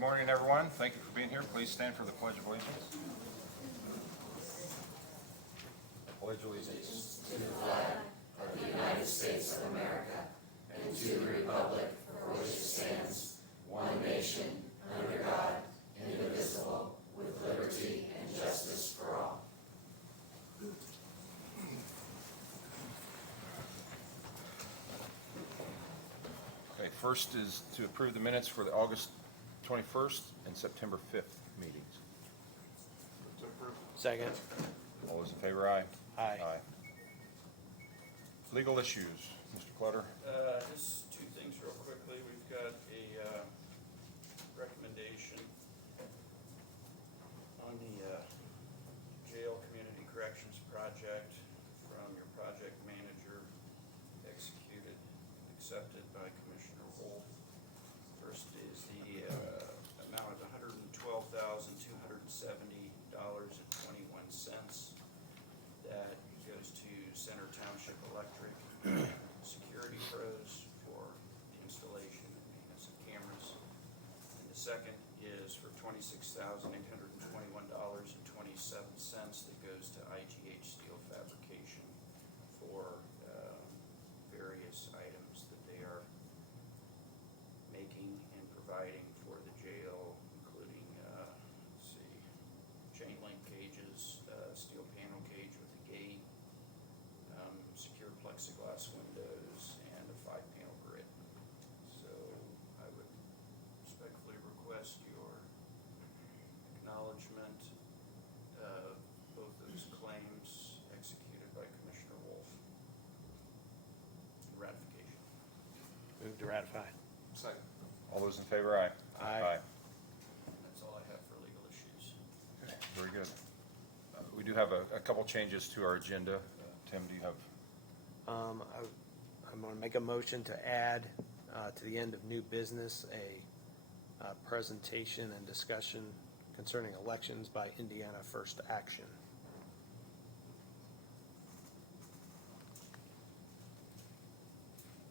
Good morning, everyone. Thank you for being here. Please stand for the Pledge of Allegiance. I pledge allegiance. Okay, first is to approve the minutes for the August 21st and September 5th meetings. Second. All those in favor, aye. Aye. Legal issues, Mr. Clutter. Just two things real quickly. We've got a recommendation on the jail community corrections project from your project manager, executed, accepted by Commissioner Wolf. First is the amount of $112,270.21. That goes to Center Township Electric Security Pros for installation and maintenance of cameras. And the second is for $26,821.27 that goes to IGH Steel Fabrication for various items that they are making and providing for the jail, including, chain link cages, steel panel cage with a gate, secure plexiglass windows, and a 5-panel grid. So I would respectfully request your acknowledgement of both those claims executed by Commissioner Wolf. Ratification. Move to ratify. Second. All those in favor, aye. Aye. That's all I have for legal issues. Okay, very good. We do have a couple changes to our agenda. Tim, do you have? I'm going to make a motion to add to the end of new business a presentation and discussion concerning elections by Indiana First Action.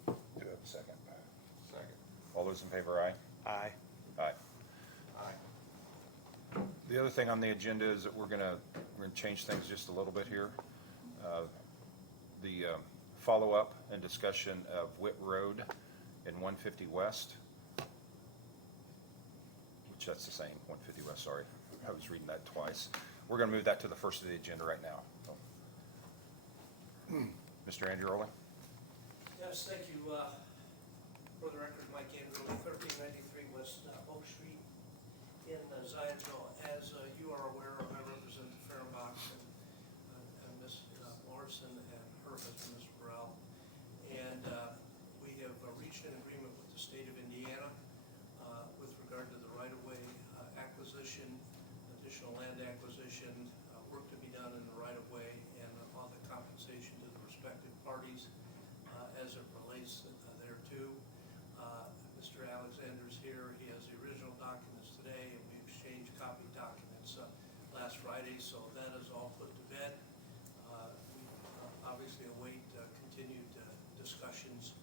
Do you have a second? Second. All those in favor, aye. Aye. Aye. Aye. The other thing on the agenda is that we're gonna change things just a little bit here. The follow-up and discussion of Witt Road and 150 West, which that's the same, 150 West, sorry. I was reading that twice. We're gonna move that to the first of the agenda right now. So. Mr. Andy Rowley? Yes, thank you. For the record, Mike Andrew, 1393 West Oak Street in Zionsville. As you are aware, I represent the Fehrenbachs and Ms. Morrison and her husband, Mr. Burrell. And we have reached an agreement with the state of Indiana with regard to the right-of-way acquisition, additional land acquisition, work to be done in the right-of-way, and on the compensation to the respective parties as it relates thereto. Mr. Alexander's here. He has the original documents today, and we exchanged copy documents last Friday, so that is all put to bed. We obviously await continued discussions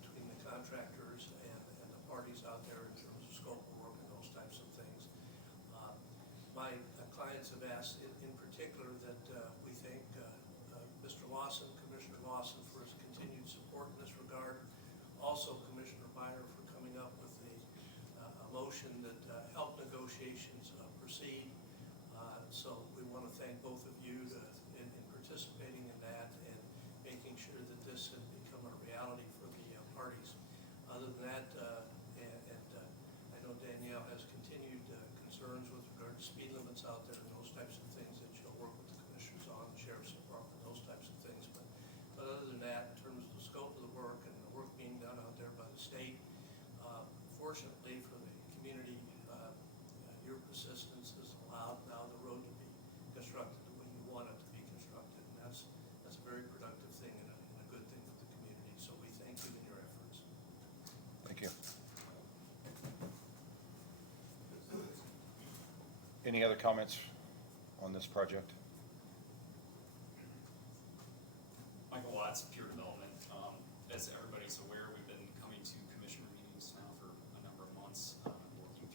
between the contractors and the parties out there in terms of scope of work and those types of things. My clients have asked in particular that we thank Mr. Lawson, Commissioner Lawson, for his continued support in this regard. Also, Commissioner Meyer for coming up with a motion that helped negotiations proceed. So we want to thank both of you in participating in that and making sure that this has become a reality for the parties. Other than that, I know Danielle has continued concerns with regard to speed limits out there and those types of things that she'll work with the commissioners on, the sheriff's department, those types of things. But other than that, in terms of the scope of the work and the work being done out there by the state, fortunately for the community, your persistence has allowed now the road to be constructed the way you want it to be constructed. And that's a very productive thing and a good thing for the community. So we thank you in your efforts. Thank you. Any other comments on this project? Michael Watts, Pure Development. As everybody's aware, we've been coming to commissioner meetings now for a number of months, working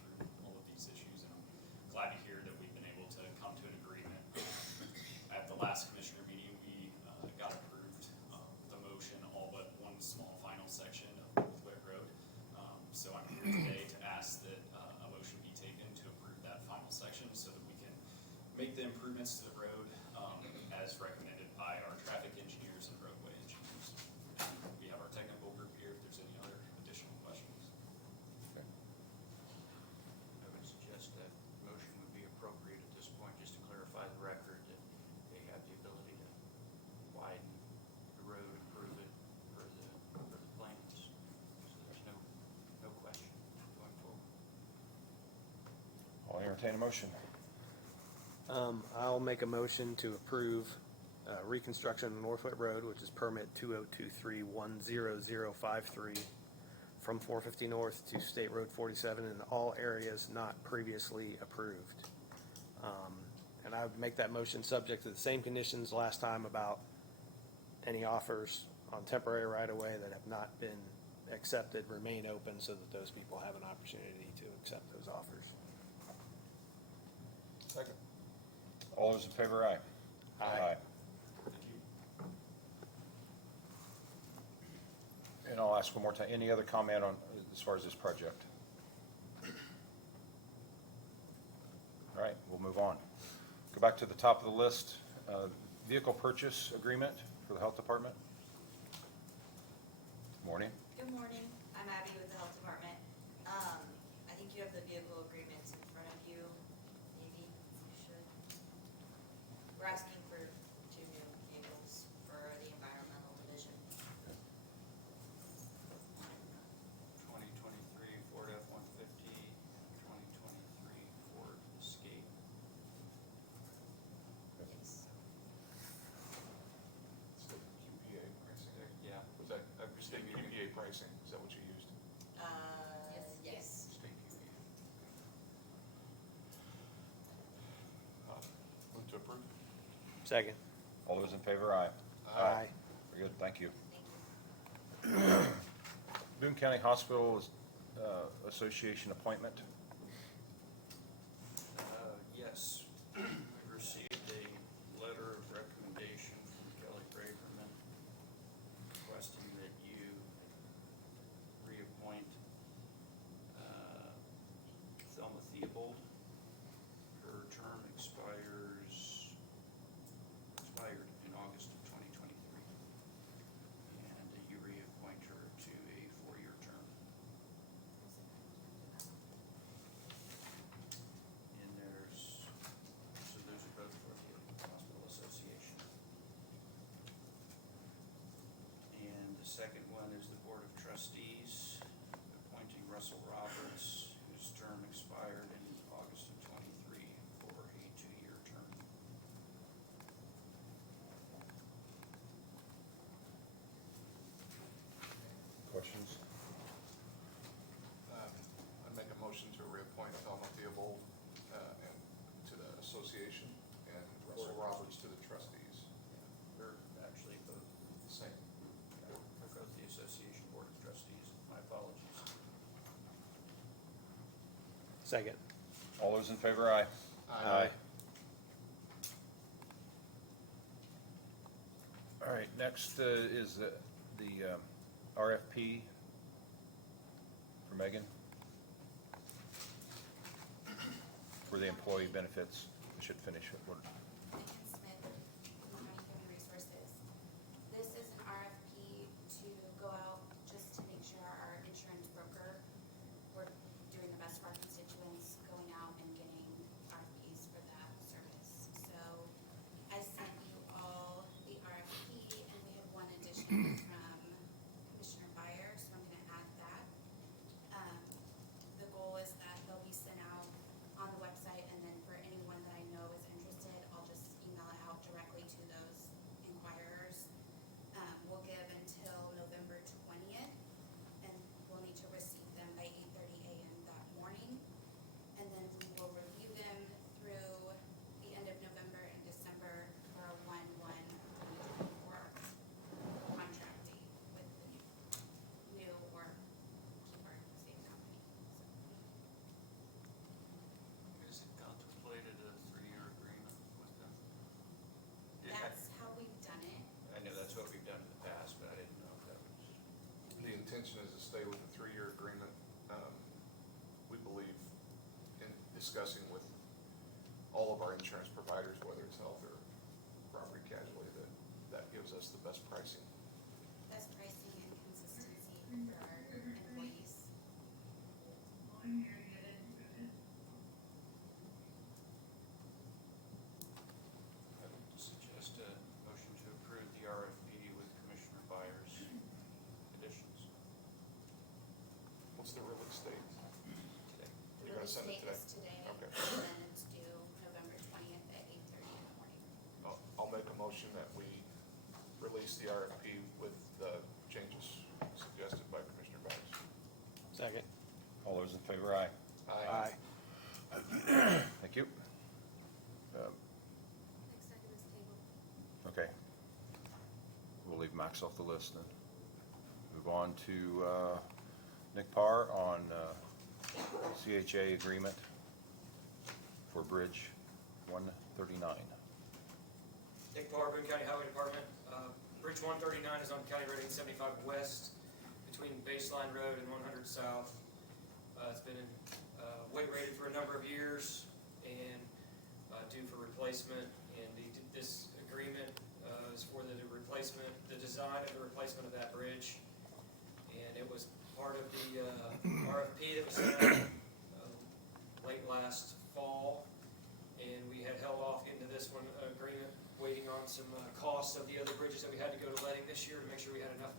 entertain a motion. I'll make a motion to approve reconstruction of Northwood Road, which is permit 2023-10053 from 450 North to State Road 47 in all areas not previously approved. And I would make that motion subject to the same conditions last time about any offers on temporary right-of-way that have not been accepted remain open so that those people have an opportunity to accept those offers. Second. All those in favor, aye. Aye. Thank you. And I'll ask one more time, any other comment on, as far as this project? All right, we'll move on. Go back to the top of the list, vehicle purchase agreement for the health department. Morning. Good morning, I'm Abby with the health department. I think you have the vehicle agreements in front of you, maybe you should. We're asking for 2 new vehicles for the environmental division. 2023 Ford F-150 and 2023 Ford Escape. Yes. State QPA pricing. Yeah. Was that, state QPA pricing, is that what you used? Yes. State QPA. Move to approve? Second. All those in favor, aye. Aye. Very good, thank you. Thank you. Boone County Hospital Association appointment. Yes, we received a letter of recommendation from Kelly Braverman requesting that you reappoint Thelma Theobald. Her term expired in August of 2023. And you reappoint her to a 4-year term. And those are both for the Hospital Association. And the second one is the Board of Trustees, appointing Russell Roberts, whose term expired in August of 23 for a 2-year term. Questions? I'd make a motion to reappoint Thelma Theobald and to the association and Russell Roberts to the trustees. They're actually both, Same. they're both the Association Board of Trustees. My apologies. Second. All those in favor, aye. Aye. All right, next is the RFP for Megan for the employee benefits. We should finish it. Megan Smith, County Human Resources. This is an RFP to go out just to make sure our insurance broker, we're doing the best for our constituents, going out and getting RFPs for that service. So I sent you all the RFP and we have one addition from Commissioner Byer, so I'm gonna add that. The goal is that they'll be sent out on the website, and then for anyone that I know is interested, I'll just email it out directly to those inquirers. We'll give until November 20th, and we'll need to receive them by 8:30 a.m. that morning. And then we will review them through the end of November and December for a 1/1/2024 contract date with the new or keeper, same company. Is it contemplated a 3-year agreement with them? That's how we've done it. I know that's what we've done in the past, but I didn't know if that was. The intention is to stay with the 3-year agreement. We believe in discussing with all of our insurance providers, whether it's health or property casualty, that gives us the best pricing. Best pricing and consistency for our employees. I would suggest a motion to approve the RFP with Commissioner Byers' additions What's the release date? today. The You're gonna release send it date today? is today, Okay. and then make a motion that we release the RFP with the changes suggested by Commissioner Bice. Second. All those in favor, aye. Aye. Thank you. Next item is table. Okay. We'll leave Max off the list then. Move on to Nick Parr on CHA agreement for Bridge 139. Nick Parr, Boone County Highway Department. Bridge 139 is on County Road 875 West between Baseline Road and 100 South. It's been weight rated for a number of years and due for replacement. And this agreement is for the replacement, the design of the replacement of that bridge. And it was part of the RFP that was sent out late last fall. And we had held off into this one agreement, waiting on some costs of the other bridges that we had to go to letting this year to make sure we had enough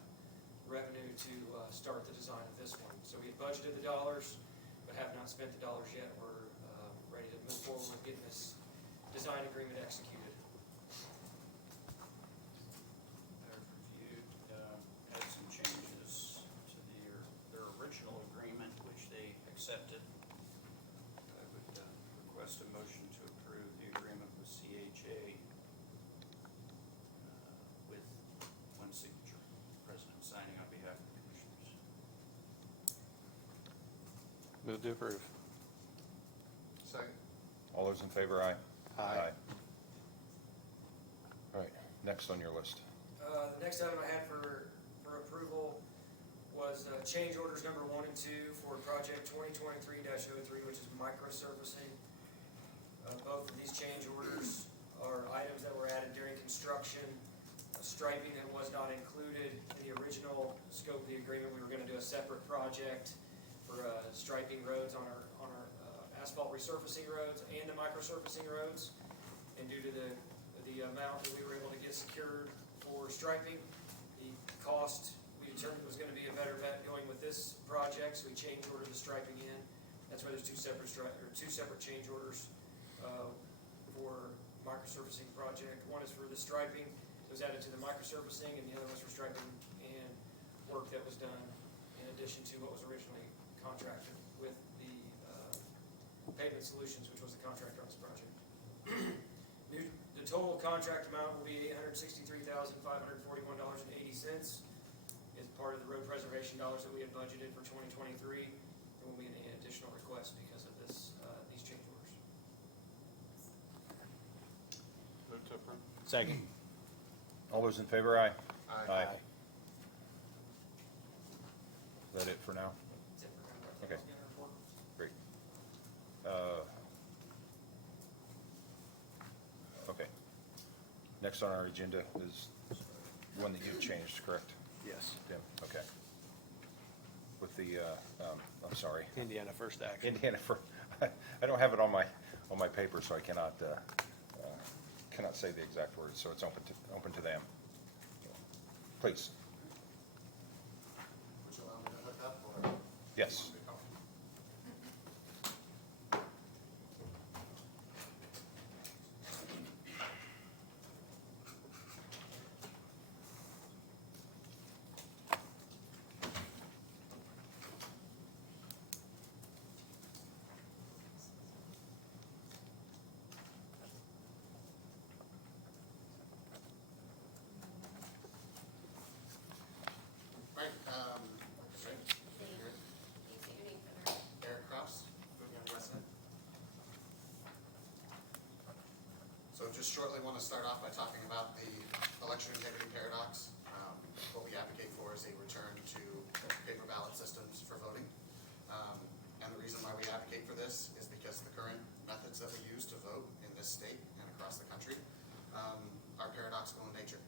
revenue to start the design of this one. So we had budgeted the dollars, but have not spent the dollars yet. We're ready to move forward with getting this design agreement executed. I've reviewed, had some changes to their original agreement, which they accepted. I would request a motion to approve the agreement with CHA with one signature, President signing on behalf of the commissioners. Move to approve. Second. All those in favor, aye. Aye. All right, next on your list. The next item I had for approval was change orders number 1 and 2 for project 2023-03, which is microsurfacing. Both of these change orders are items that were added during construction. Striping that was not included in the original scope of the agreement. We were going to do a separate project for striping roads on our asphalt resurfacing roads and the microsurfacing roads. And due to the amount that we were able to get secured for striping, the cost, we determined was going to be a better bet going with this project, so we changed ordered the striping in. That's why there's two separate change orders for microsurfacing project. One is for the striping that was added to the microsurfacing, and the other was for striping and work that was done in addition to what was originally contracted with the Pavement Solutions, which was the contractor on this project. The total contract amount will be $863,541.80. Is part of the road preservation dollars that we had budgeted for 2023, and will be an additional request because of this, these change orders. Move to approve. Second. All those in favor, aye. Aye. Is that it for now? That's it for now. Okay. Great. Okay. Next on our agenda is one that you've changed, correct, Yes. Tim? Okay. With the, I'm sorry, Indiana First Action. Indiana for, I don't have it on my paper, so I cannot say the exact words, so it's open to them. Please. Would you allow me to hook up or? Yes. Right, State your name for the record. Eric Kraus, Boone County West Side. So just shortly want to start off by talking about the election integrity paradox. What we advocate for is a return to paper ballot systems for voting. And the reason why we advocate for this is because the current methods that we use to vote in this state and across the country are paradoxical in nature.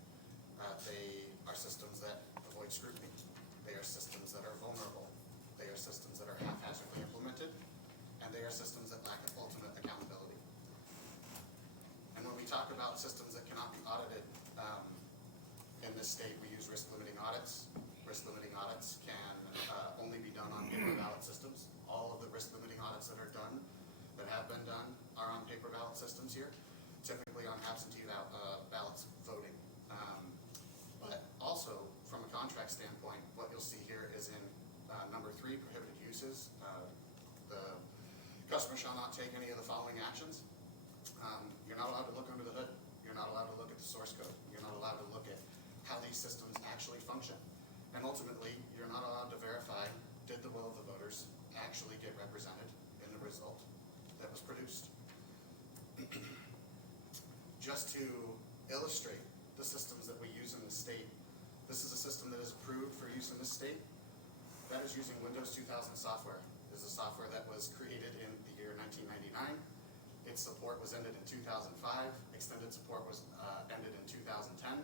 They are systems that avoid scrutiny. They are systems that are vulnerable. They are systems that are haphazardly implemented, and they are systems that lack ultimate accountability. And when we talk about systems that cannot be audited, in this state we use risk-limiting audits. Risk-limiting audits can only be done on paper ballot systems. All of the risk-limiting audits that are done, that have been done, are on paper ballot systems here, typically on absentee ballots. uses. The customer shall not take any of the following actions. You're not allowed to look under the hood. You're not allowed to look at the source code. You're not allowed to look at how these systems actually function. And ultimately, you're not allowed to verify, did the will of the voters actually get represented in the result that was produced. Just to illustrate the systems that we use in the state, this is a system that is approved for use in the state. That is using Windows 2000 software. This is a software that was created in the year 1999. Its support was ended in 2005. Extended support was ended in 2010.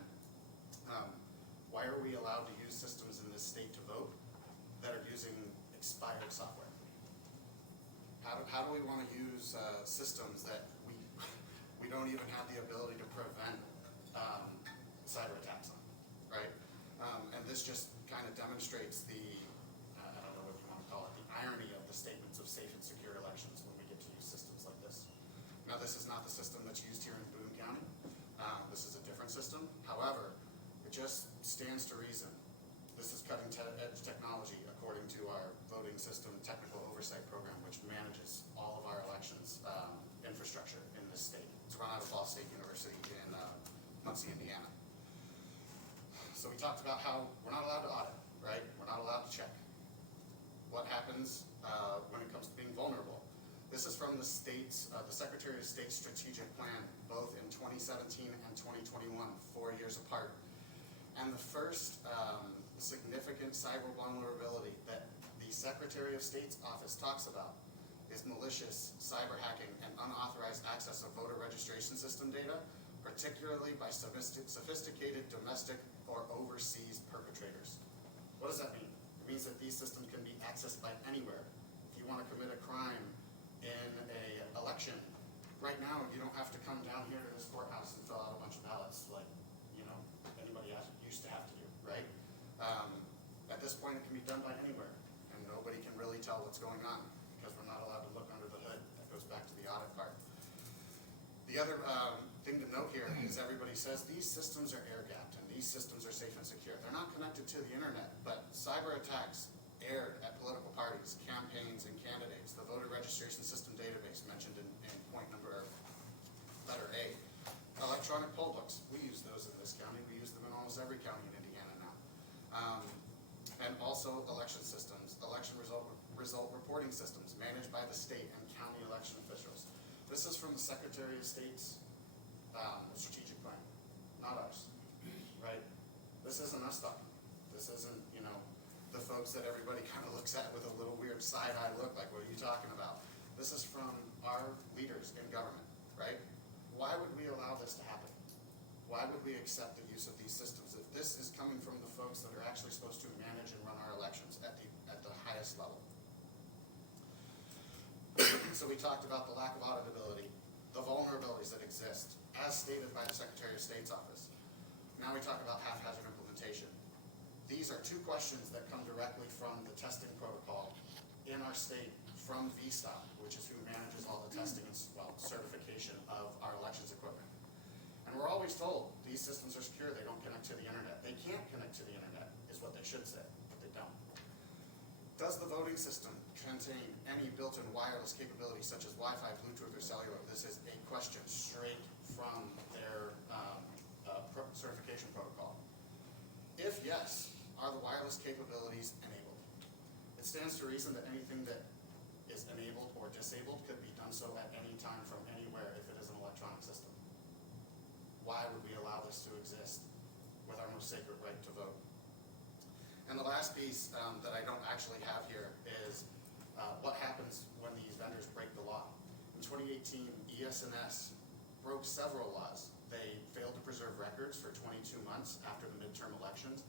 Why are we allowed to use systems in this state to vote that are using expired software? How do we want to use systems that we don't even have the ability to prevent cyber attacks on, right? And this just kind of demonstrates the, I don't know what you want to call it, the irony of the statements of safe and secure elections when we get to use systems like this. Now, this is not the system that's used here in Boone County. This is a different system. However, it just stands to reason. This is cutting-edge technology according to our voting system technical oversight program, which manages all of our elections infrastructure in this state. It's run out of Ball State University in Muncie, Indiana. So we talked about how we're not allowed to audit, right? We're not allowed to check. What happens when it comes to being vulnerable? This is from the state's, the Secretary of State's strategic plan, both in 2017 and 2021, 4 years apart. And the first significant cyber vulnerability that the Secretary of State's office talks about is malicious cyber hacking and unauthorized access of voter registration system data, particularly by sophisticated domestic or overseas perpetrators. What does that mean? It means that these systems can be accessed by anywhere. If you want to commit a crime in an election, right now you don't have to come down here to this courthouse and fill out a bunch of ballots like, you know, anybody used to have to do, right? At this point, it can be done by anywhere, and nobody can really tell what's going on because we're not allowed to look under the hood. That goes back to the audit part. The other thing to note here is everybody says these systems are air-gapped and these systems are safe and secure. They're not connected to the internet, but cyber attacks aired at political parties, campaigns, and candidates. The voter registration system database mentioned in point number, letter A. Electronic poll books, we use those in this county. We use them in almost every county in Indiana now. And also election systems, election result reporting systems managed by the state and county election officials. This is from the Secretary of State's strategic plan, not ours, right? This isn't us talking. This isn't, you know, the folks that everybody kind of looks at with a little weird side-eye look, like, what are you talking about? This is from our leaders in government, right? Why would we allow this to happen? Why would we accept the use of these systems if this is coming from the folks that are actually supposed to manage and run our elections at the highest level? So we talked about the lack of auditability, the vulnerabilities that exist, as stated by the Secretary of State's office. Now we talk about haphazard implementation. These are two questions that come directly from the testing protocol in our state from VSTOP, which is who manages all the testing and certification of our elections equipment. And we're always told these systems are secure, they don't connect to the internet. They can't connect to the internet, is what they should say, but they don't. Does the voting system contain any built-in wireless capabilities such as Wi-Fi, Bluetooth, or cellular? This is a question straight from their certification protocol. If yes, are the wireless capabilities enabled? It stands to reason that anything that is enabled or disabled could be done so at any time from anywhere if it is an electronic system. Why would we allow this to exist with our most sacred right to vote? And the last piece that I don't actually have here is what happens when these vendors break the law. In 2018, ES&S broke several laws. They failed to preserve records for 22 months after the midterm elections.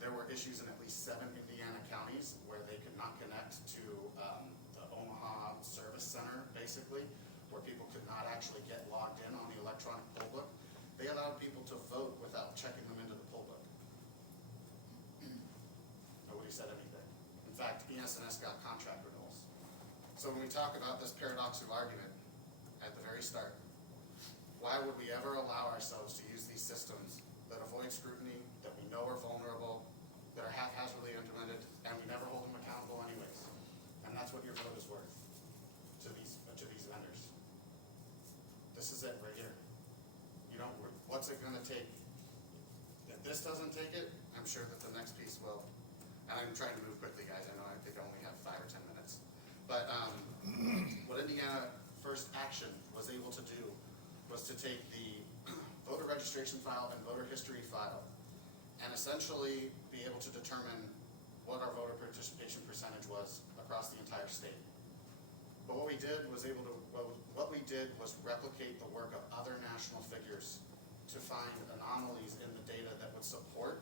There were issues in at least 7 Indiana counties where they could not connect to the Omaha Service Center, basically, where people could not actually get logged in on the electronic poll book. They allowed people to vote without checking them into the poll book. Nobody said anything. In fact, ES&S got contract renewals. So when we talk about this paradoxical argument at the very start, why would we ever allow ourselves to use these systems that avoid scrutiny, that we know are vulnerable, that are haphazardly implemented, and we never hold them accountable anyways? And vote is worth to these vendors. This is it right here. You don't, what's it gonna take? If this doesn't take it, I'm sure that the next piece will. And I'm trying to move quickly, guys. I know I think I only have 5 or 10 minutes. But what Indiana First Action was able to do was to take the voter registration file and voter history file and essentially be able to determine what our voter participation percentage was across the entire state. But what we did was replicate the work of other national figures to find anomalies in the data that would support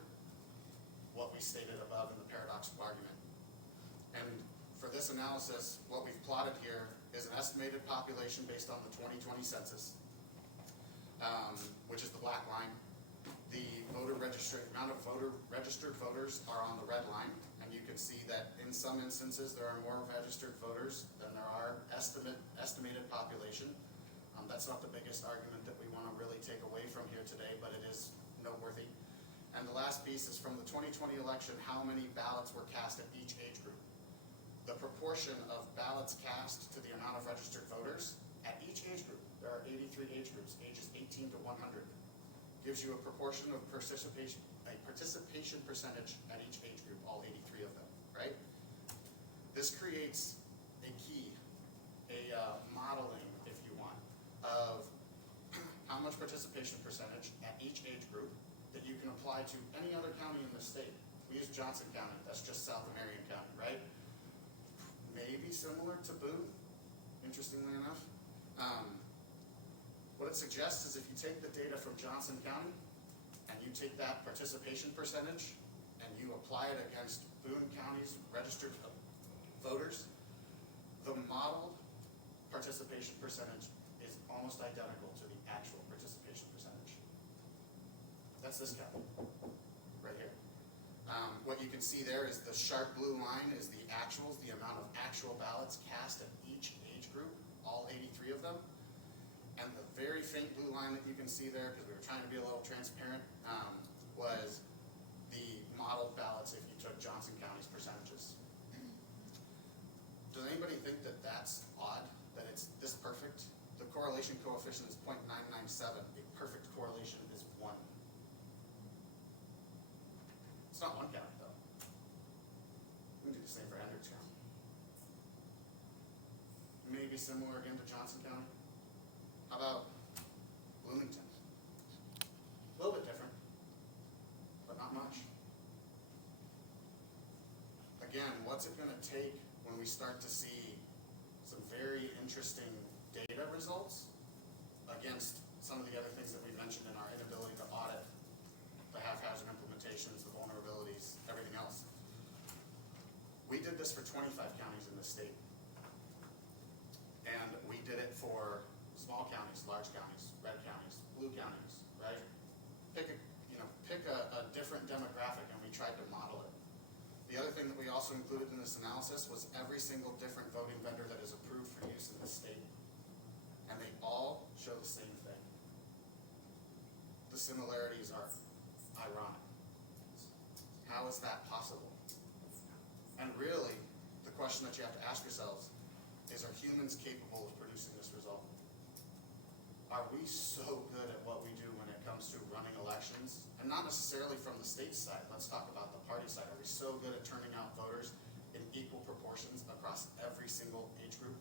what we stated above in the paradox argument. And for this analysis, what we've plotted here is an estimated population based on the 2020 census, which is the black line. The amount of registered voters are on the red line, and you can see that in some instances there are more registered voters than there are estimated population. That's not the biggest argument that we want to really take away from here today, but it is noteworthy. And the last piece is from the 2020 election, how many ballots were cast at each age group. The proportion of ballots cast to the amount of registered voters at each age group, there are 83 age groups, ages 18 to 100, gives you a proportion of participation percentage at each age group, all 83 of them, right? This creates a key, modeling, if you want, of how much participation percentage at each age group that you can apply to any other county in the state. We use Johnson County, that's just south of Marion County, right? Maybe similar to Boone, interestingly enough. What it suggests is if you take the data from Johnson County and you take that participation percentage and you apply it against Boone County's registered voters, the modeled participation percentage is almost identical to the actual participation percentage. That's this county, right here. What you can see there is the sharp blue line is the actuals, the amount of actual ballots cast at each age group, all 83 of them. And the very faint blue line that you can see there, because we were trying to be a little transparent, was the modeled ballots if you took Johnson County's percentages. Does anybody think that that's odd, that it's this perfect? The correlation coefficient is 0.997. A perfect correlation is 1. It's not one county, though. We can do the same for Hendricks County. Maybe similar again to Johnson County. How about Bloomington? A little bit different, but not much. Again, what's it going to take when we start to see some very interesting data results against some of the other things that we mentioned in our inability to audit, the haphazard implementations, the vulnerabilities, everything else? We did this for 25 counties in the state. And we did it for small counties, large counties, red counties, blue counties, right? Pick a different demographic, and we tried to model it. The other thing that we also included in this analysis was every single different voting vendor that is approved for use in the state. And they all show the same thing. The similarities are ironic. How is that possible? And really, the question that you have to ask yourselves is, are humans capable of producing this result? Are we so good at what we do when it comes to running elections? And not necessarily from the state side. Let's talk about the party side. Are we so good at turning out voters in equal proportions across every single age group?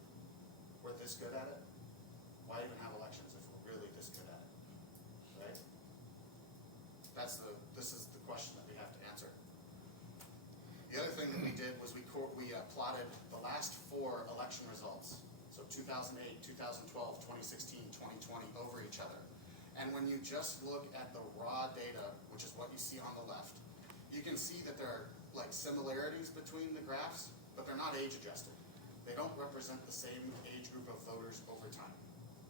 We're this good at it? Why even have elections if we're really this good at it? Right? This is the question that we have to answer. The other thing that we did was we plotted the last 4 election results. So 2008, 2012, 2016, 2020 over each other. And when you just look at the raw data, which is what you see on the left, you can see that there are like similarities between the graphs, but they're not age adjusted. They don't represent the same age group of voters over time,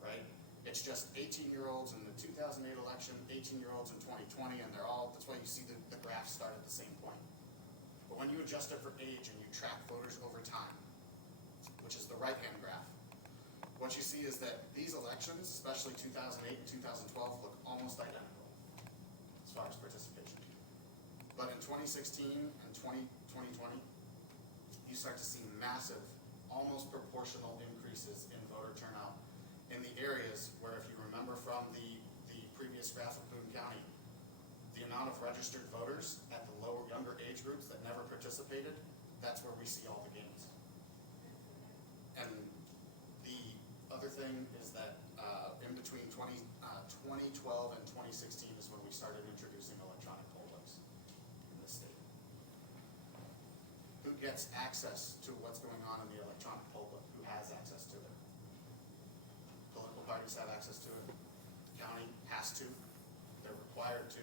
right? It's just 18-year-olds in the 2008 election, 18-year-olds in 2020, and that's why you see the graphs start at the same point. But when you adjust it for age and you track voters over time, which is the right-hand graph, what you see is that these elections, especially 2008 and 2012, look almost identical as far as participation. But in 2016 and 2020, you start to see massive, almost proportional increases in voter turnout in the areas where, if you remember from the previous graph of Boone County, the amount of registered voters at the lower, younger age groups that never participated, that's where we see all the gains. And the other thing is that in between 2012 and 2016 is when we started introducing electronic poll books in the state. Who gets access to what's going on in the electronic poll book? Who has access to it? Political parties have access to it. The county has to. They're required to,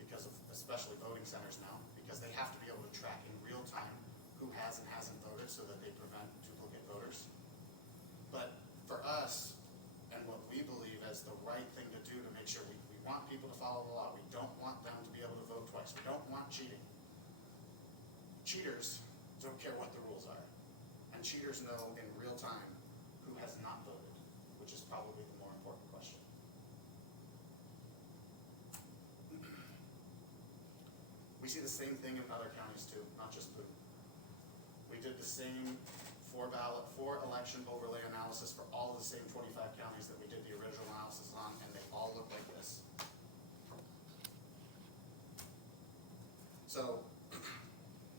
because of especially voting centers now, because they have to be able to track in real time who has and hasn't voted so that they prevent duplicate voters. But for us, and what we believe as the right thing to do to make sure we want people to follow the law, we don't want them to be able to vote twice, we don't want cheating. Cheaters don't care what the rules are, and cheaters know in real time who has not voted, which is probably the more important question. We see the same thing in other counties too, not just Boone. We did the same for election overlay analysis for all of the same 25 counties that we did the original analysis on, and they all look like this. So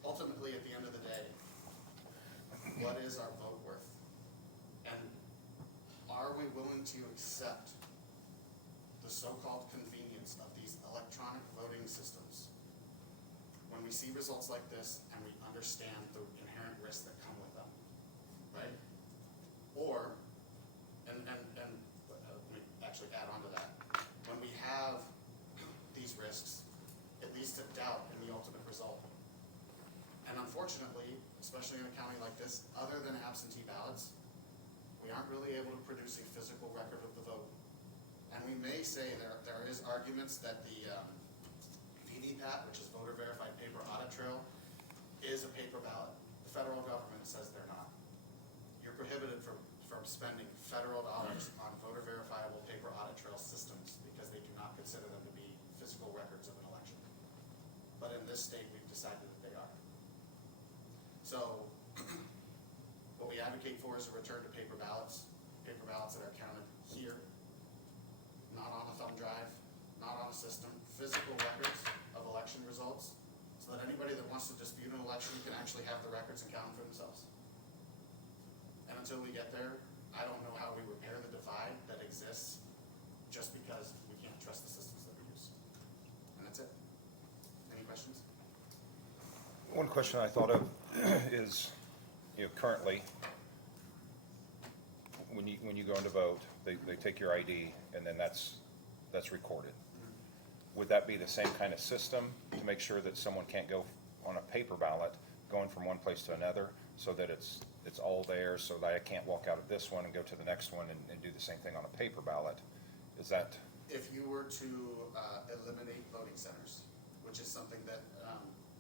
ultimately, at the end of the day, what is our vote worth? And are we willing to accept the so-called convenience of these electronic voting systems when we see results like this and we understand the inherent risks that come with them, right? Or, and let me actually add on to that, when we have these risks, it leads to doubt in the ultimate result. And unfortunately, especially in a county like this, other than absentee ballots, we aren't really able to produce a physical record of the vote. And we may say there is arguments that the VVPAT, which is Voter Verified Paper Audit Trail, is a paper ballot. The federal government says they're not. You're prohibited from spending federal dollars on voter verifiable paper audit trail systems because they do not consider them to be physical records of an election. But in this state, we've decided that they are. So what we advocate for is a return to paper ballots that are counted here, not on a thumb drive, not on a system, physical records of election results, so that anybody that wants to dispute an election can actually have the records and count them for themselves. And until we get there, I don't know how we repair the divide that exists just because we can't trust the systems that we use. And that's it. Any questions? One question I thought of is, currently, when you go in to vote, they take your ID and then that's recorded. Would that be the same kind of system to make sure that someone can't go on a paper ballot going from one place to another, so that it's all there, so that I can't walk out of this one and go to the next one and do the same thing on a paper ballot? Is that? If you were to eliminate voting centers, which is something that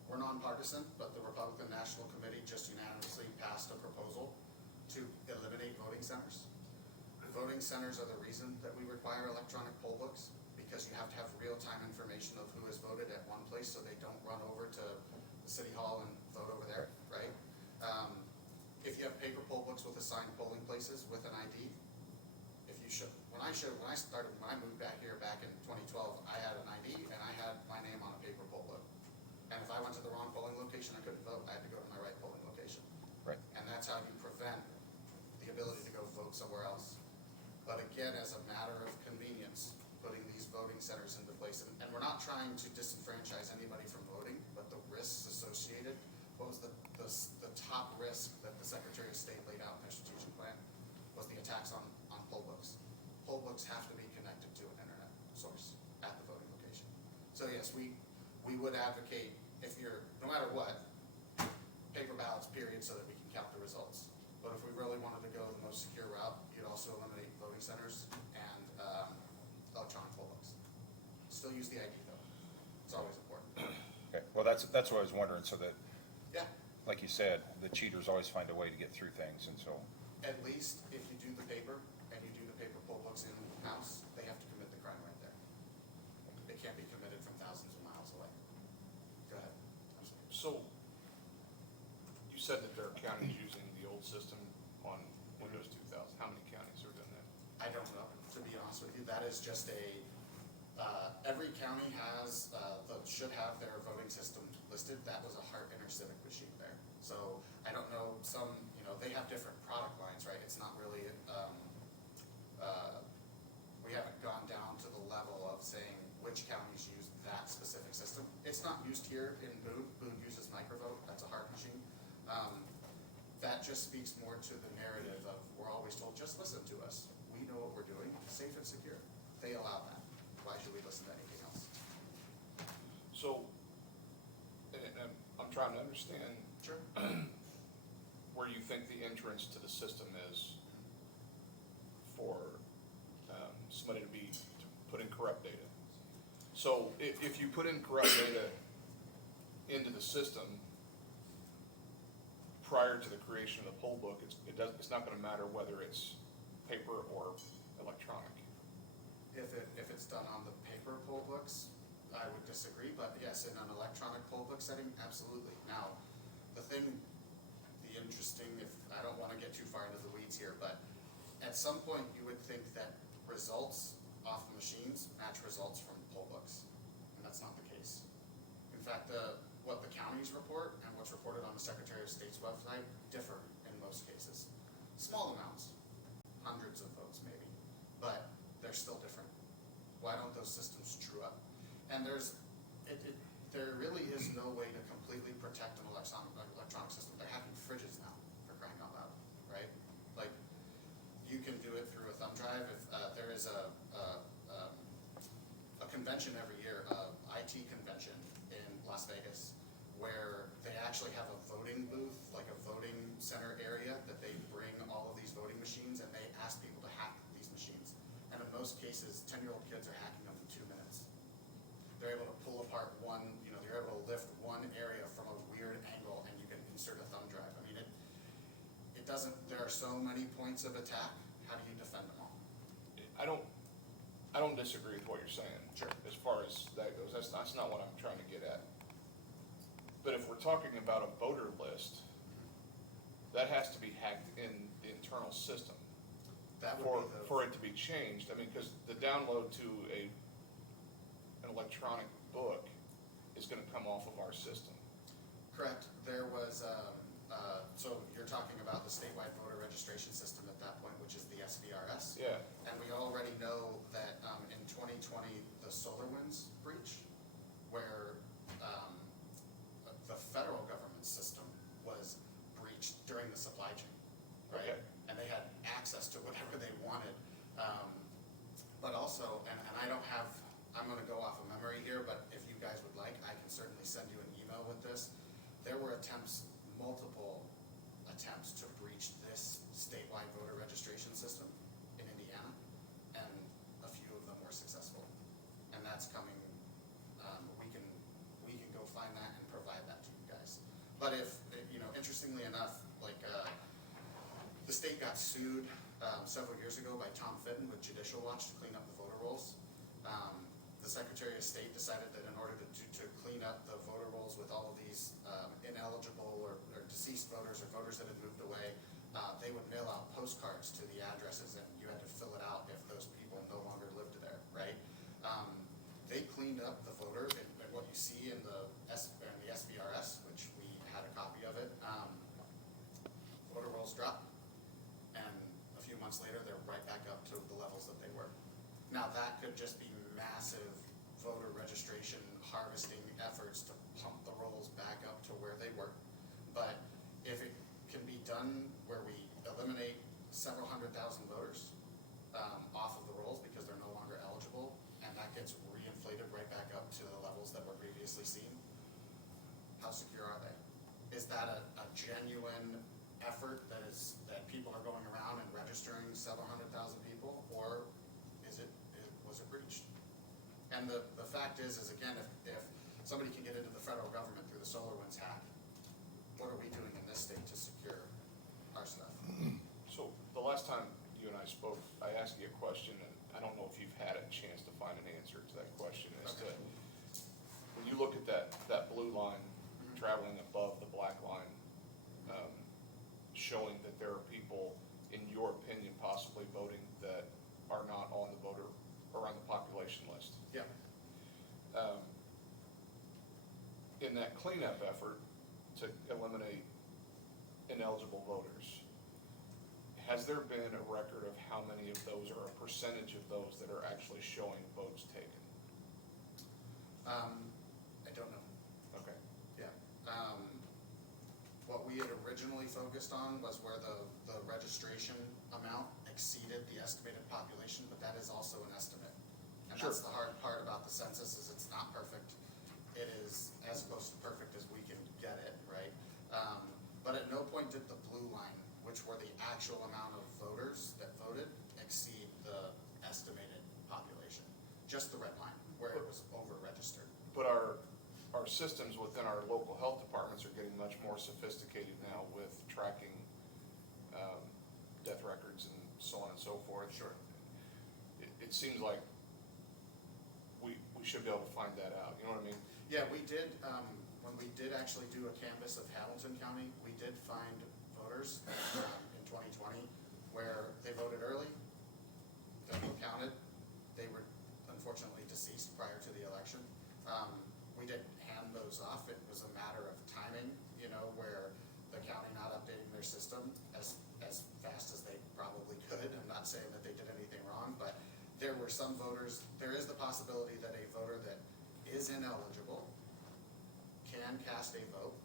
we're nonpartisan, but the Republican National Committee just unanimously passed a proposal to eliminate voting centers. Voting centers are the reason that we require electronic poll books, because you have to have real-time information of who has voted at one place so they don't run over to the city hall and vote over there, right? If you have paper poll books with assigned polling places with an ID, when I moved back here back in 2012, I had an ID and I had my name on a paper poll book. And if I went to the wrong polling location, I couldn't vote. I had to go to my right polling location. Right. And that's how you prevent the ability to go vote somewhere else. But again, as a matter of convenience, putting these voting centers into place, and we're not trying to disenfranchise anybody from voting, but the risks associated, what was the top risk that the Secretary of State laid out in their strategic plan was the attacks on poll books. Poll books have to be connected to an internet source at the voting location. So yes, we would advocate, if you're, no matter what, paper ballots, period, so that we can count the results. But if we really wanted to go the most secure route, you'd also eliminate voting centers and electronic poll books. Still use the ID though. It's always important. Okay, well, that's what I was wondering, so that, Yeah, like you said, the cheaters always find a way to get through things, and so. at least if you do the paper and you do the paper poll books in-house, they have to commit the crime right there. They can't be committed from thousands of miles away. Go ahead. I'm sorry. So, you said that there are counties using the old system that is just every county has, should have their voting system listed. That was a Hart Intercivic machine there. So I don't know, they have different product lines, right? It's not really, we haven't gone down to the level of saying which counties use that specific system. It's not used here in Boone. Boone uses Microvote. That's a Hart machine. That just speaks more to the narrative of, we're always told, just listen to us. We know what we're doing, safe and secure. They allow that. Why should we listen to anything else? So, and I'm trying to understand Sure. where you think the entrance to the system is for somebody to put in corrupt data. So if you put in corrupt data into the system prior to the creation of the poll book, it's not gonna matter whether it's paper or electronic. If it's done on the paper poll books, I would disagree, but yes, in an electronic poll book setting, absolutely. Now, the interesting, I don't wanna get too far into the weeds here, but at some point you would think that results off the machines match results from poll books, and that's not the case. In fact, what the counties report and what's reported on the Secretary of State's website differ in most cases. Small amounts, hundreds of votes maybe, but they're still different. Why don't those systems true up? And there really is no way to completely protect an electronic system. They're hacking fridges now, for crying out loud, right? Like, you can do it through a thumb drive. If there is a convention every year, IT convention in Las Vegas, where they actually have a voting booth, like a voting center area, that they bring all of these voting machines and they ask people to hack these machines. And in most cases, 10-year-old kids are hacking them in 2 minutes. They're able to pull apart they're able to lift one area from a weird angle and you can insert a thumb drive. I mean, it doesn't, there are so many points of attack. How do you defend them all? I don't disagree with what you're saying. Sure. As far as that goes, that's not what I'm trying to get at. But if we're talking about a voter list, that has to be hacked in the internal system That would be for it to be changed. I mean, because the download to an electronic book is gonna come off of our system. Correct. There was, so you're talking about the statewide voter registration system at that point, which is the SVRS. Yeah. And we already know that in 2020, the SolarWinds breach, where the federal government system was breached during the supply chain, right? Okay. And they had access to whatever they wanted. But also, and I don't have, I'm gonna go off of memory here, but if you guys would like, I can certainly send you an email with this. There were multiple attempts to breach this statewide voter registration system in Indiana, and a few of them were successful. And that's coming, we can go find that and provide that to you guys. But interestingly enough, the state got sued several years ago by Tom Fitton with Judicial Watch to clean up the voter rolls. The Secretary of State decided that in order to clean up the voter rolls with all of these ineligible or deceased voters or voters that had moved away, they would mail out postcards to the addresses and you had to fill it out if those people no longer lived there, right? They cleaned up the voter, and what you see in the SVRS, which we had a copy of it, voter rolls dropped, and a few months later, they're right back up to the levels that they were. Now, that could just be massive voter registration harvesting efforts to pump the rolls back up to where they were. But if it can be done where we eliminate several 100,000 voters off of the rolls because they're no longer eligible, and that gets reinflated right back up to the levels that were previously seen, how secure are they? Is that a genuine effort that people are going around and registering several 100,000 people, or was it breached? And the fact is again, if somebody can get into the federal government through the SolarWinds hack, what are we doing in this state to secure our stuff? So the last time you and I spoke, I asked you a question, and I don't know if you've had a chance to find an answer to that question. Okay. When you look at that blue line traveling above the black line, showing that there are people, in your opinion, possibly voting that are not on the voter that cleanup effort to eliminate ineligible voters, has there been a record of how many of those, or a percentage of those that are actually showing votes taken? I don't know. Okay. Yeah. What we had originally focused on was where the registration amount exceeded the estimated population, but that is also an estimate. And that's the hard part about the census, is it's not perfect. It is as close to perfect as we can get it, right? But at no point did the blue line, which were the actual amount of voters that voted, exceed the estimated population. Just the red line, where it was over-registered. But our systems within our local health departments are getting much more sophisticated now with tracking death records and so on and so forth. Sure. It seems like we should be able to find that out, you know what I mean? Yeah, we did, when we did actually do a canvass of Hamilton County, we did find voters in 2020 where they voted early, they were counted, they were unfortunately deceased prior to the election. We didn't hand those off. It was a matter of timing, you know, where the county not updating their system as fast as they probably could. I'm not saying that they did anything wrong, but there were some voters, there is the possibility that a voter that is ineligible can cast a vote,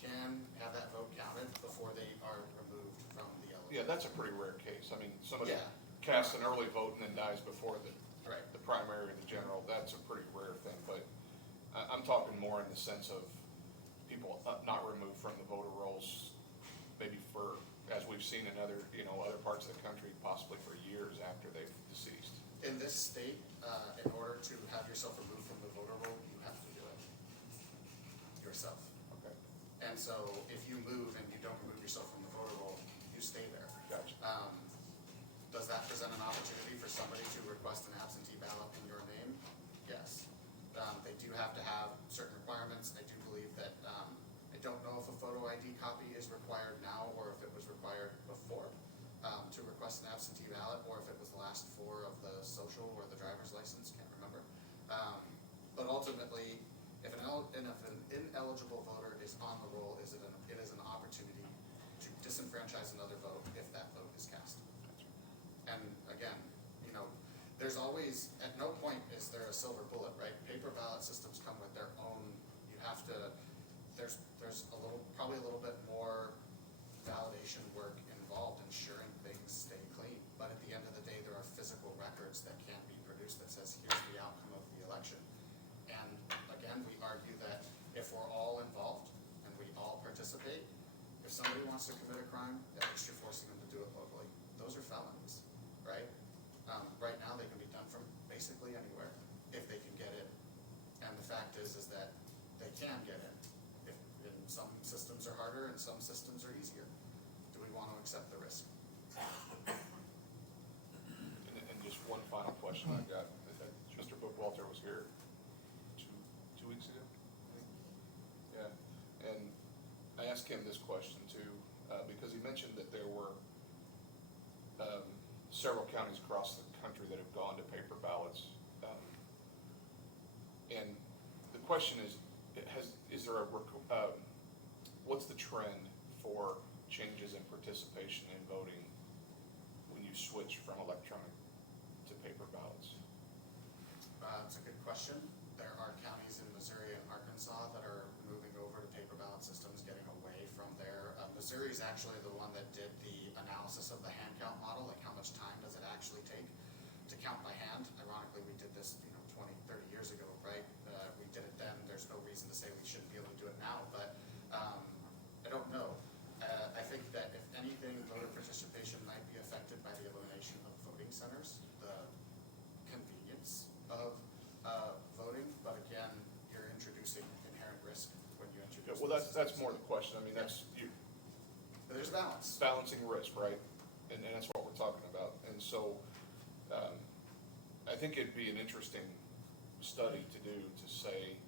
can have that vote counted before they are removed from the election. Yeah, that's a pretty rare case. I mean, somebody Yeah. casts an early vote and then dies before the Right. primary or the general. That's a pretty rare thing, but I'm talking more in the sense of people not removed from the voter rolls, maybe for, as we've seen in other, other parts of the country, possibly for years after they've deceased. In this state, in order to have yourself removed from the voter roll, you have to do it yourself. Okay, And so if you move and you don't remove yourself from the voter roll, you stay there. gotcha. Does that present an opportunity for somebody to request an absentee ballot in your name? Yes. They do have to have certain requirements. I do believe that, I don't know if a photo ID copy is required now or if it was required before to request an absentee ballot, or if it was the last four of the social or the driver's license, can't remember. But ultimately, if an ineligible voter is on the roll, it is an opportunity to disenfranchise another vote if that vote is cast. And again, there's always, at no point is there a silver bullet, right? Paper ballot systems come with their own, you have to, there's probably a little bit more validation work involved, ensuring things stay clean. But at the end of the day, there are physical records that can be produced that says, here's the outcome of the election. And again, we argue that if we're all involved and we all participate, if somebody wants to commit a crime, at least you're forcing them to do it locally. Those are felonies, right? Right now, they can be done from basically anywhere if they can get in. And the fact is that they can get in. And some systems are harder and some systems are easier. Do we want to accept the risk? And just one final question I got. Mr. Bookwalter was here two weeks ago, I think. Yeah, and I asked him this question too, because he mentioned that there were several counties across the country that have gone to paper ballots. And the question is there what's the trend for changes in participation in voting when you switch from electronic to paper ballots? It's a good question. There are counties in Missouri and Arkansas that are moving over to paper ballot systems, getting away from there. Missouri is actually the one that did the analysis of the hand count model, like how much time does it actually take to count by hand. Ironically, we did this 20, 30 years ago, right? We did it then. There's no reason to say we shouldn't be able to do it now, but I don't know. I think that if anything, voter participation might be affected by the elimination of voting centers, the convenience of voting, but again, you're introducing inherent risk when you introduce. Well, that's more the question. I mean, that's you. But there's a balance. Balancing risk, right? And that's what we're talking about. And so, I think it'd be an interesting study to do to say,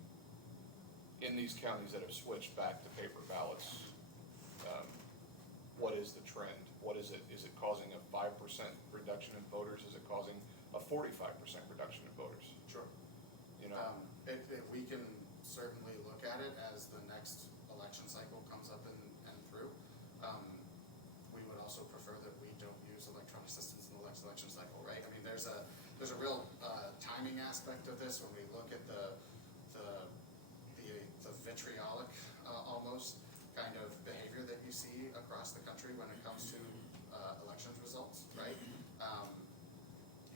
in these counties that have switched back to paper ballots, what is the trend? What is it? Is it causing a 5% reduction in voters? Is it causing a 45% reduction in voters? Sure. You know? We can certainly look at it as the next election cycle comes up and through. We would also prefer that we don't use electronic systems in the next election cycle, right? I mean, there's a real timing aspect of this when we look at the vitriolic almost kind of behavior that you see across the country when it comes to elections results, right?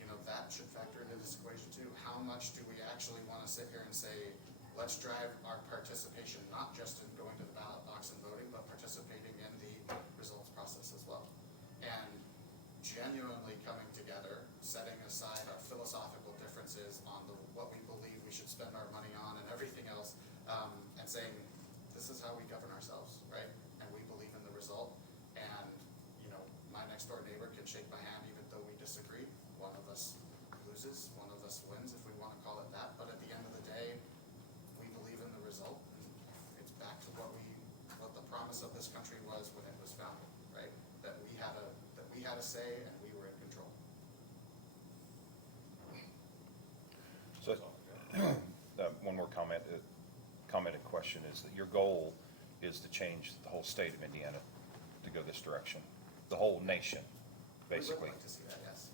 You know, that should factor into this equation too. How much do we actually want to sit here and say, let's drive our participation not just in going to the ballot box and voting, but participating in the results process as well. And genuinely coming together, setting aside our philosophical differences on what we believe we should spend our money on and everything else, and saying, this is how we govern ourselves, right? And we believe in the result. And, you know, my next door neighbor can shake my hand even though we disagree. One of us loses, one of us wins, if we want to call it that. But at the end of the day, we believe in the result. And it's back to what the promise of this country was when it was founded, right? That we had a say and we were in control. So, one more comment and question is that your goal is to change the whole state of Indiana to go this direction, the whole nation, basically. We would like to see that, yes.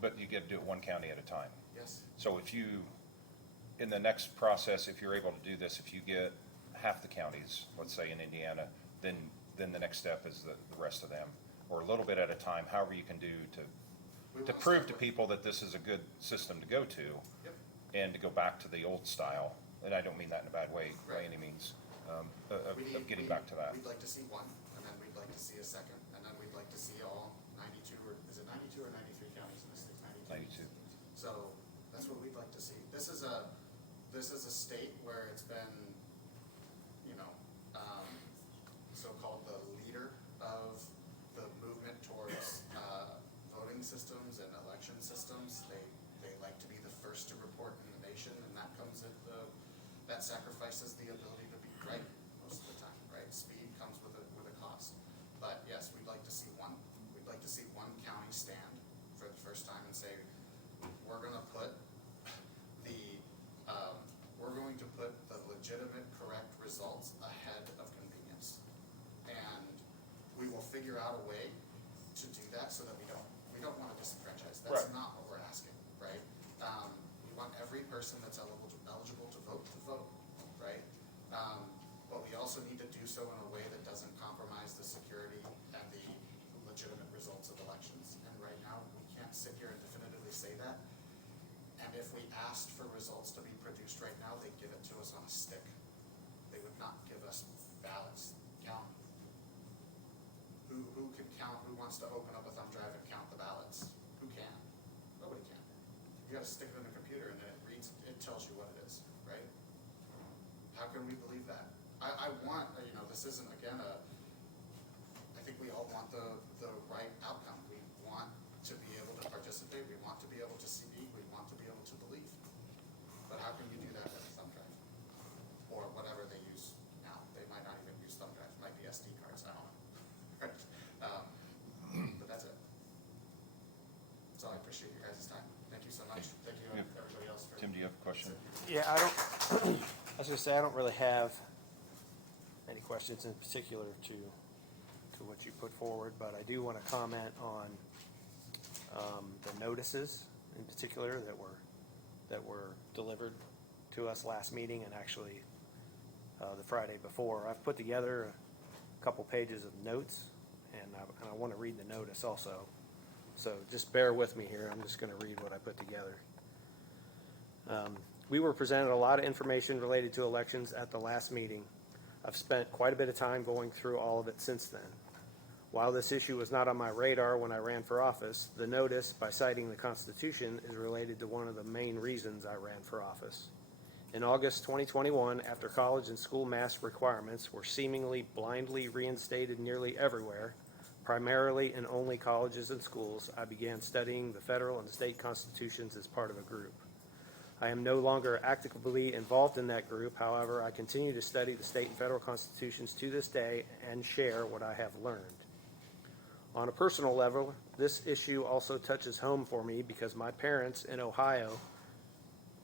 But you get to do it one county at a time. Yes. So if you, in the next process, if you're able to do this, if you get half the counties, let's say in Indiana, then the next step is the rest of them, or a little bit at a time, however you can do to prove to people that this is a good system to go to. Yep. And to go back to the old style, and I don't mean that in a bad way by any means, of getting back to that. We'd like to see one, and then we'd like to see a second, and then we'd like to see all 92, or is it 92 or 93 counties in the state? 92. So that's what we'd like to see. This is a state where it's been, you know, so-called the leader of the movement towards voting systems and election systems. They like to be the first to report in the nation, and that comes at that sacrifices the ability to be right most of the time, right? Speed comes with a cost. But yes, we'd like to see one. We'd like to see one county stand for the first time and say, we're going to put the legitimate, correct results ahead of convenience, and we will figure out a way to do that so that we don't want to disenfranchise. That's Right. not what we're asking, right? We want every person that's eligible to vote, right? But we also need to do so in a way that doesn't compromise the security and the legitimate results of elections. And right now, we can't sit here and definitively say that. And if we asked for results to be produced right now, they'd give it to us on a stick. They would not give us ballots. Count. Who can count? Who wants to open up a thumb drive and count the ballots? Who can? Nobody can. You gotta stick it in a computer and then it tells you what it is, right? How can we believe that? I want, you know, this isn't, again, I think we all want the right outcome. We want to be able to participate. We want to be able to see. We want to be able to believe. But how can you do that with a thumb drive? Or whatever they use now. They might not even use thumb drives. It might be SD cards. I don't know. Right? But that's it. So I appreciate your guys' time. Thank you so much. Thank you, everybody else. Tim, do you have a question? Yeah, I was gonna say, I don't really have any questions in particular to what you put forward, but I do want to comment on the notices in particular that were delivered to us last meeting and actually the Friday before. I've put together a couple pages of notes, and I want to read the notice also. So just bear with me here. I'm just going to read what I put together. We were presented a lot of information related to elections at the last meeting. I've spent quite a bit of time going through all of it since then. While this issue was not on my radar when I ran for office, the notice, by citing the Constitution, is related to one of the main reasons I ran for office. In August 2021, after college and school mask requirements were seemingly blindly reinstated nearly everywhere, primarily in only colleges and schools, I began studying the federal and state constitutions as part of a group. I am no longer actively involved in that group. However, I continue to study the state and federal constitutions to this day and share what I have learned. On a personal level, this issue also touches home for me because my parents in Ohio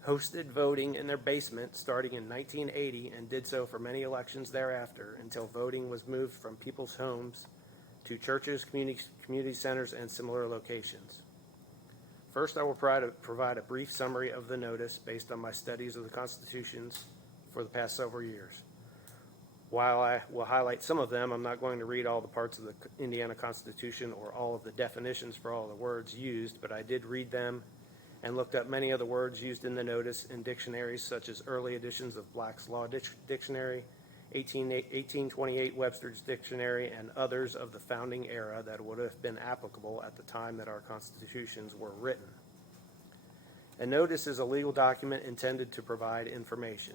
hosted voting in their basement starting in 1980 and did so for many elections thereafter until voting was moved from people's homes to churches, community centers, and similar locations. First, I will provide a brief summary of the notice based on my studies of the constitutions for the past several years. While I will highlight some of them, I'm not going to read all the parts of the Indiana Constitution or all of the definitions for all the words used, but I did read them and looked up many of the words used in the notice in dictionaries such as early editions of Black's Law Dictionary, 1828 Webster's Dictionary, and others of the founding era that would have been applicable at the time that our constitutions were written. A notice is a legal document intended to provide information.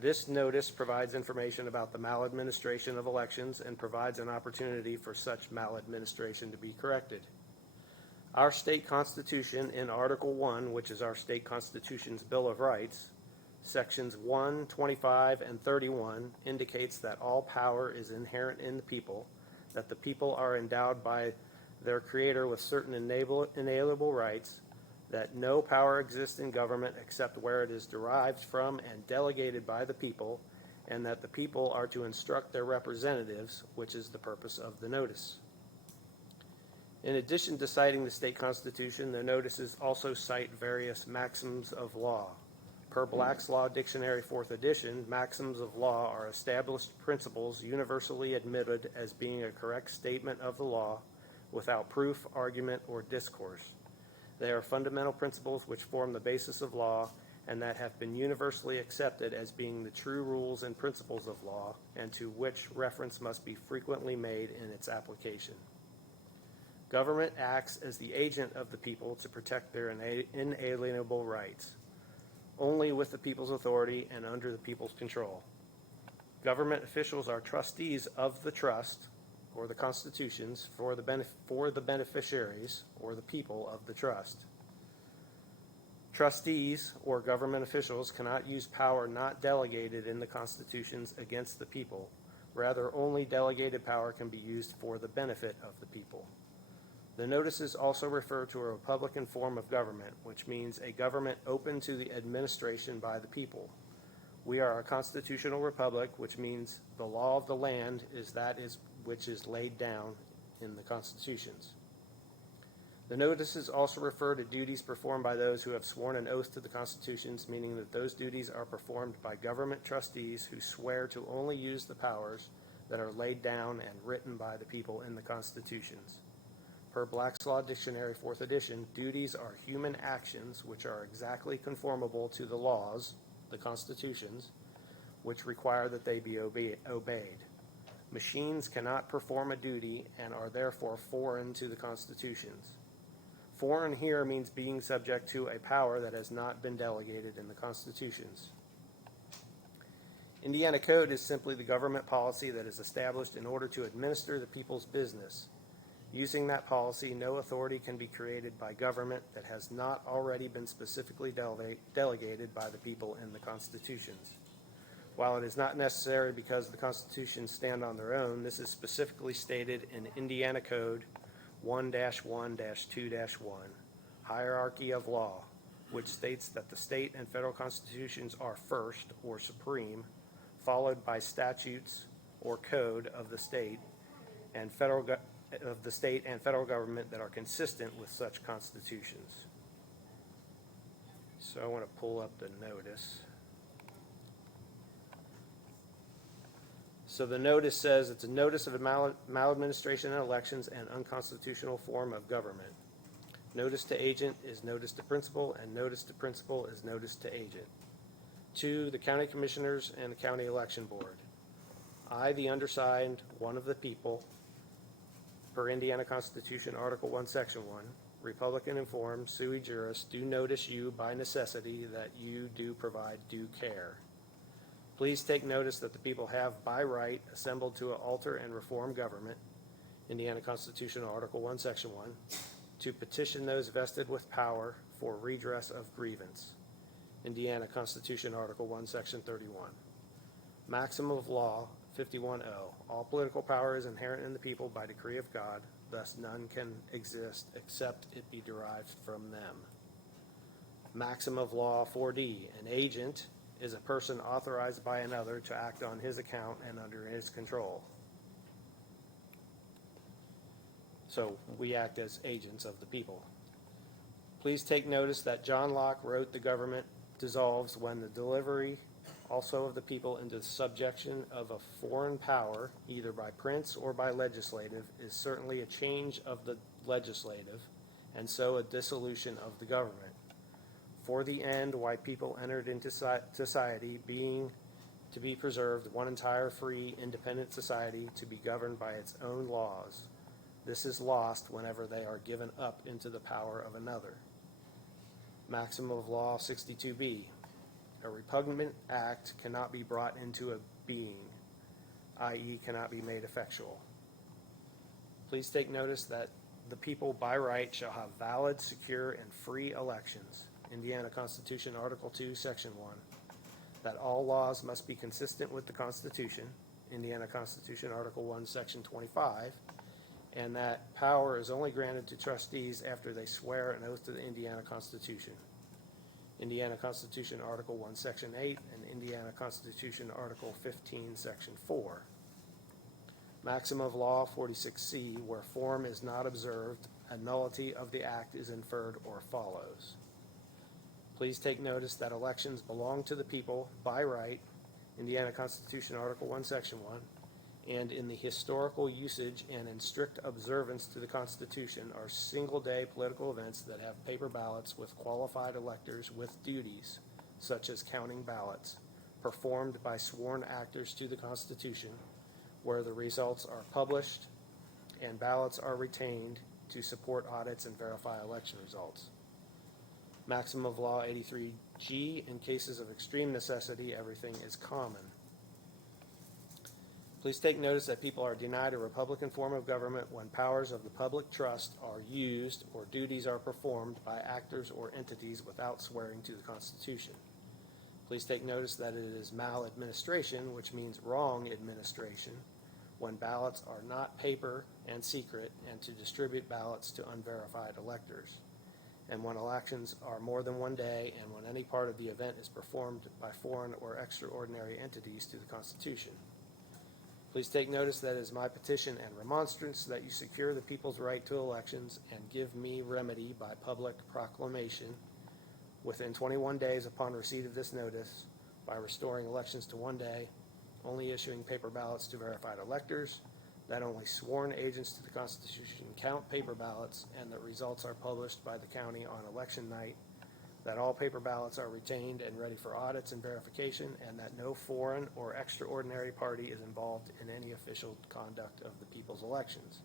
This notice provides information about the maladministration of elections and provides an opportunity for such maladministration to be corrected. Our state constitution in Article 1, which is our state constitution's Bill of Rights, sections 1, 25, and 31 indicates that all power is inherent in the people, that the people are endowed by their Creator with certain inalienable rights, that no power exists in government except where it is derived from and delegated by the people, and that the people are to instruct their representatives, which is the purpose of the notice. In addition to citing the state constitution, the notices also cite various maxims of law. Per Black's Law Dictionary, 4th edition, maxims of law are established principles universally admitted as being a correct statement of the law without proof, argument, or discourse. They are fundamental principles which form the basis of law and that have been universally accepted as being the true rules and principles of law, and to which reference must be frequently made in its application. Government acts as the agent of the people to protect their inalienable rights, only with the people's authority and under the people's control. Government officials are trustees of the trust, or the constitutions, for the beneficiaries, or the people of the trust. Trustees, or government officials, cannot use power not delegated in the constitutions against the people. Rather, only delegated power can be used for the benefit of the people. The notices also refer to a republican form of government, which means a government open to the administration by the people. We are a constitutional republic, which means the law of the land is which is laid down in the constitutions. The notices also refer to duties performed by those who have sworn an oath to the constitutions, meaning that those duties are performed by government trustees who swear to only use the powers that are laid down and written by the people in the constitutions. Per Black's Law Dictionary, 4th edition, duties are human actions which are exactly conformable to the laws, the constitutions, which require that they be obeyed. Machines cannot perform a duty and are therefore foreign to the constitutions. Foreign here means being subject to a power that has not been delegated in the constitutions. Indiana Code is simply the government policy that is established in order to administer the people's business. Using that policy, no authority can be created by government that has not already been specifically delegated by the people in the constitutions. While it is not necessary because the constitutions stand on their own, this is specifically stated in Indiana Code 1-1-2-1, Hierarchy of Law, which states that the state and federal constitutions are first, or supreme, followed by statutes or code of the state and federal government that are consistent with such constitutions. So I want to pull up the notice. So the notice says it's a notice of maladministration in elections and unconstitutional form of government. Notice to agent is notice to principal, and notice to principal is notice to agent. 2, the county commissioners and the county election board. I, the undersigned, one of the people, per Indiana Constitution, Article 1, Section 1, Republican informed, sui juris, do notice you by necessity that you do provide due care. Please take notice that the people have by right assembled to alter and reform government, Indiana Constitution, Article 1, Section 1, to petition those vested with power for redress of grievance, Indiana Constitution, Article 1, Section 31. Maxim of law, 51O. All political power is inherent in the people by decree of God, thus none can exist except it be derived from them. Maxim of Law 4D, an agent is a person authorized by another to act on his account and under his control. So we act as agents of the people. Please take notice that John Locke wrote the government dissolves when the delivery also of the people into subjection of a foreign power, either by prince or by legislative, is certainly a change of the legislative, and so a dissolution of the government. For the end why people entered into society, being to be preserved one entire free, independent society, to be governed by its own laws. This is lost whenever they are given up into the power of another. Maxim of Law 62B. A repugnant act cannot be brought into a being, i.e. cannot be made effectual. Please take notice that the people by right shall have valid, secure, and free elections. Indiana Constitution, Article 2, Section 1. That all laws must be consistent with the Constitution. Indiana Constitution, Article 1, Section 25. And that power is only granted to trustees after they swear an oath to the Indiana Constitution. Indiana Constitution, Article 1, Section 8, and Indiana Constitution, Article 15, Section 4. Maxim of Law 46C, where form is not observed, a nullity of the act is inferred or follows. Please take notice that elections belong to the people by right, Indiana Constitution, Article 1, Section 1, and in the historical usage and in strict observance to the Constitution are single-day political events that have paper ballots with qualified electors with duties, such as counting ballots, performed by sworn actors to the Constitution, where the results are published and ballots are retained to support audits and verify election results. Maxim of Law 83G, in cases of extreme necessity, everything is common. Please take notice that people are denied a republican form of government when powers of the public trust are used or duties are performed by actors or entities without swearing to the Constitution. Please take notice that it is maladministration, which means wrong administration, when ballots are not paper and secret, and to distribute ballots to unverified electors, and when elections are more than one day, and when any part of the event is performed by foreign or extraordinary entities to the Constitution. Please take notice that it is my petition and remonstrance that you secure the people's right to elections and give me remedy by public proclamation within 21 days upon receipt of this notice by restoring elections to one day, only issuing paper ballots to verified electors, that only sworn agents to the Constitution count paper ballots, and that results are published by the county on election night, that all paper ballots are retained and ready for audits and verification, and that no foreign or extraordinary party is involved in any official conduct of the people's elections.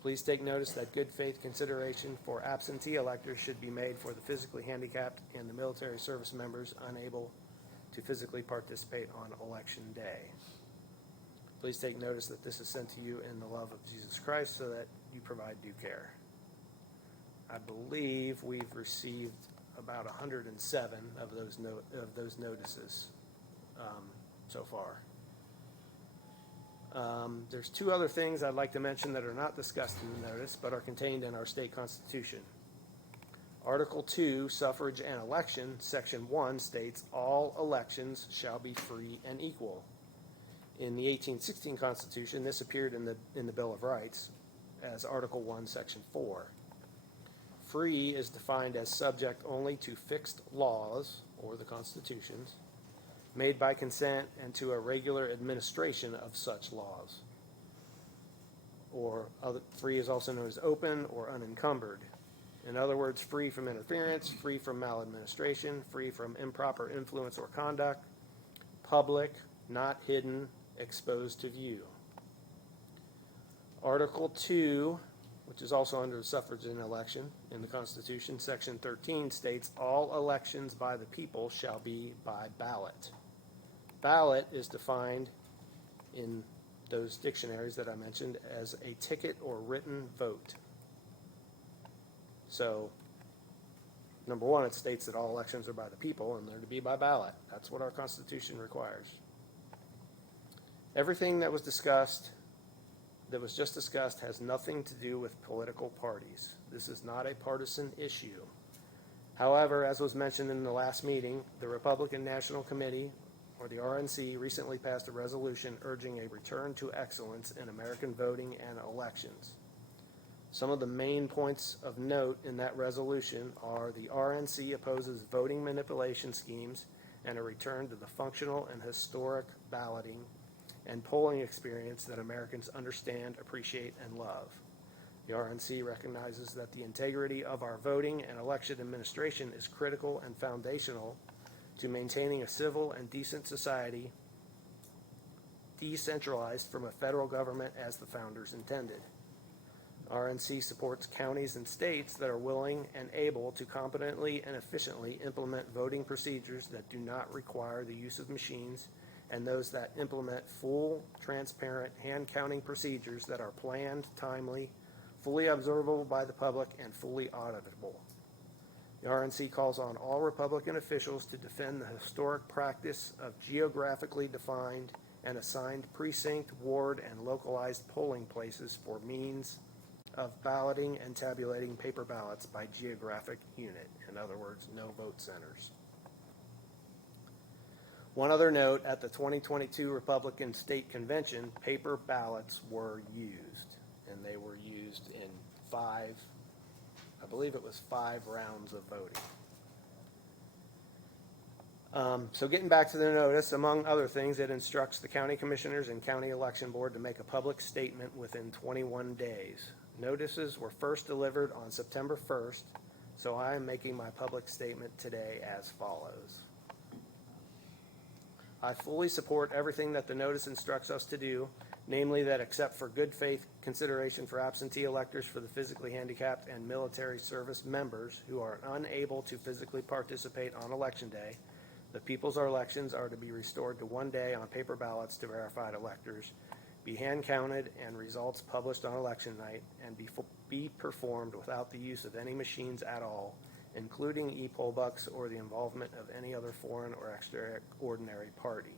Please take notice that good faith consideration for absentee electors should be made for the physically handicapped and the military service members unable to physically participate on election day. Please take notice that this is sent to you in the love of Jesus Christ so that you provide due care. I believe we've received about 107 of those notices so far. There's two other things I'd like to mention that are not discussed in the notice but are contained in our state constitution. Article 2, Suffrage and Election, Section 1 states all elections shall be free and equal. In the 1816 Constitution, this appeared in the Bill of Rights as Article 1, Section 4. Free is defined as subject only to fixed laws, or the constitutions, made by consent and to a regular administration of such laws. Or free is also known as open or unencumbered. In other words, free from interference, free from maladministration, free from improper influence or conduct, public, not hidden, exposed to view. Article 2, which is also under the suffrage and election in the Constitution, Section 13 states all elections by the people shall be by ballot. Ballot is defined in those dictionaries that I mentioned as a ticket or written vote. So, number one, it states that all elections are by the people and they're to be by ballot. That's what our Constitution requires. Everything that was just discussed has nothing to do with political parties. This is not a partisan issue. However, as was mentioned in the last meeting, the Republican National Committee, or the RNC, recently passed a resolution urging a return to excellence in American voting and elections. Some of the main points of note in that resolution are the RNC opposes voting manipulation schemes and a return to the functional and historic balloting and polling experience that Americans understand, appreciate, and love. The RNC recognizes that the integrity of our voting and election administration is critical and foundational to maintaining a civil and decent society, decentralized from a federal government as the founders intended. RNC supports counties and states that are willing and able to competently and efficiently implement voting procedures that do not require the use of machines, and those that implement full, transparent hand counting procedures that are planned, timely, fully observable by the public, and fully auditable. The RNC calls on all Republican officials to defend the historic practice of geographically defined and assigned precinct, ward, and localized polling places for means of balloting and tabulating paper ballots by geographic unit. In other words, no vote centers. One other note, at the 2022 Republican State Convention, paper ballots were used, and they were used in 5 rounds of voting. So getting back to the notice, among other things, it instructs the county commissioners and county election board to make a public statement within 21 days. Notices were first delivered on September 1st, so I am making my public statement today as follows. I fully support everything that the notice instructs us to do, namely that except for good faith consideration for absentee electors for the physically handicapped and military service members who are unable to physically participate on election day, the people's elections are to be restored to 1 day on paper ballots to verified electors, be hand counted and results published on election night, and be performed without the use of any machines at all, including e-poll bucks or the involvement of any other foreign or extraordinary party.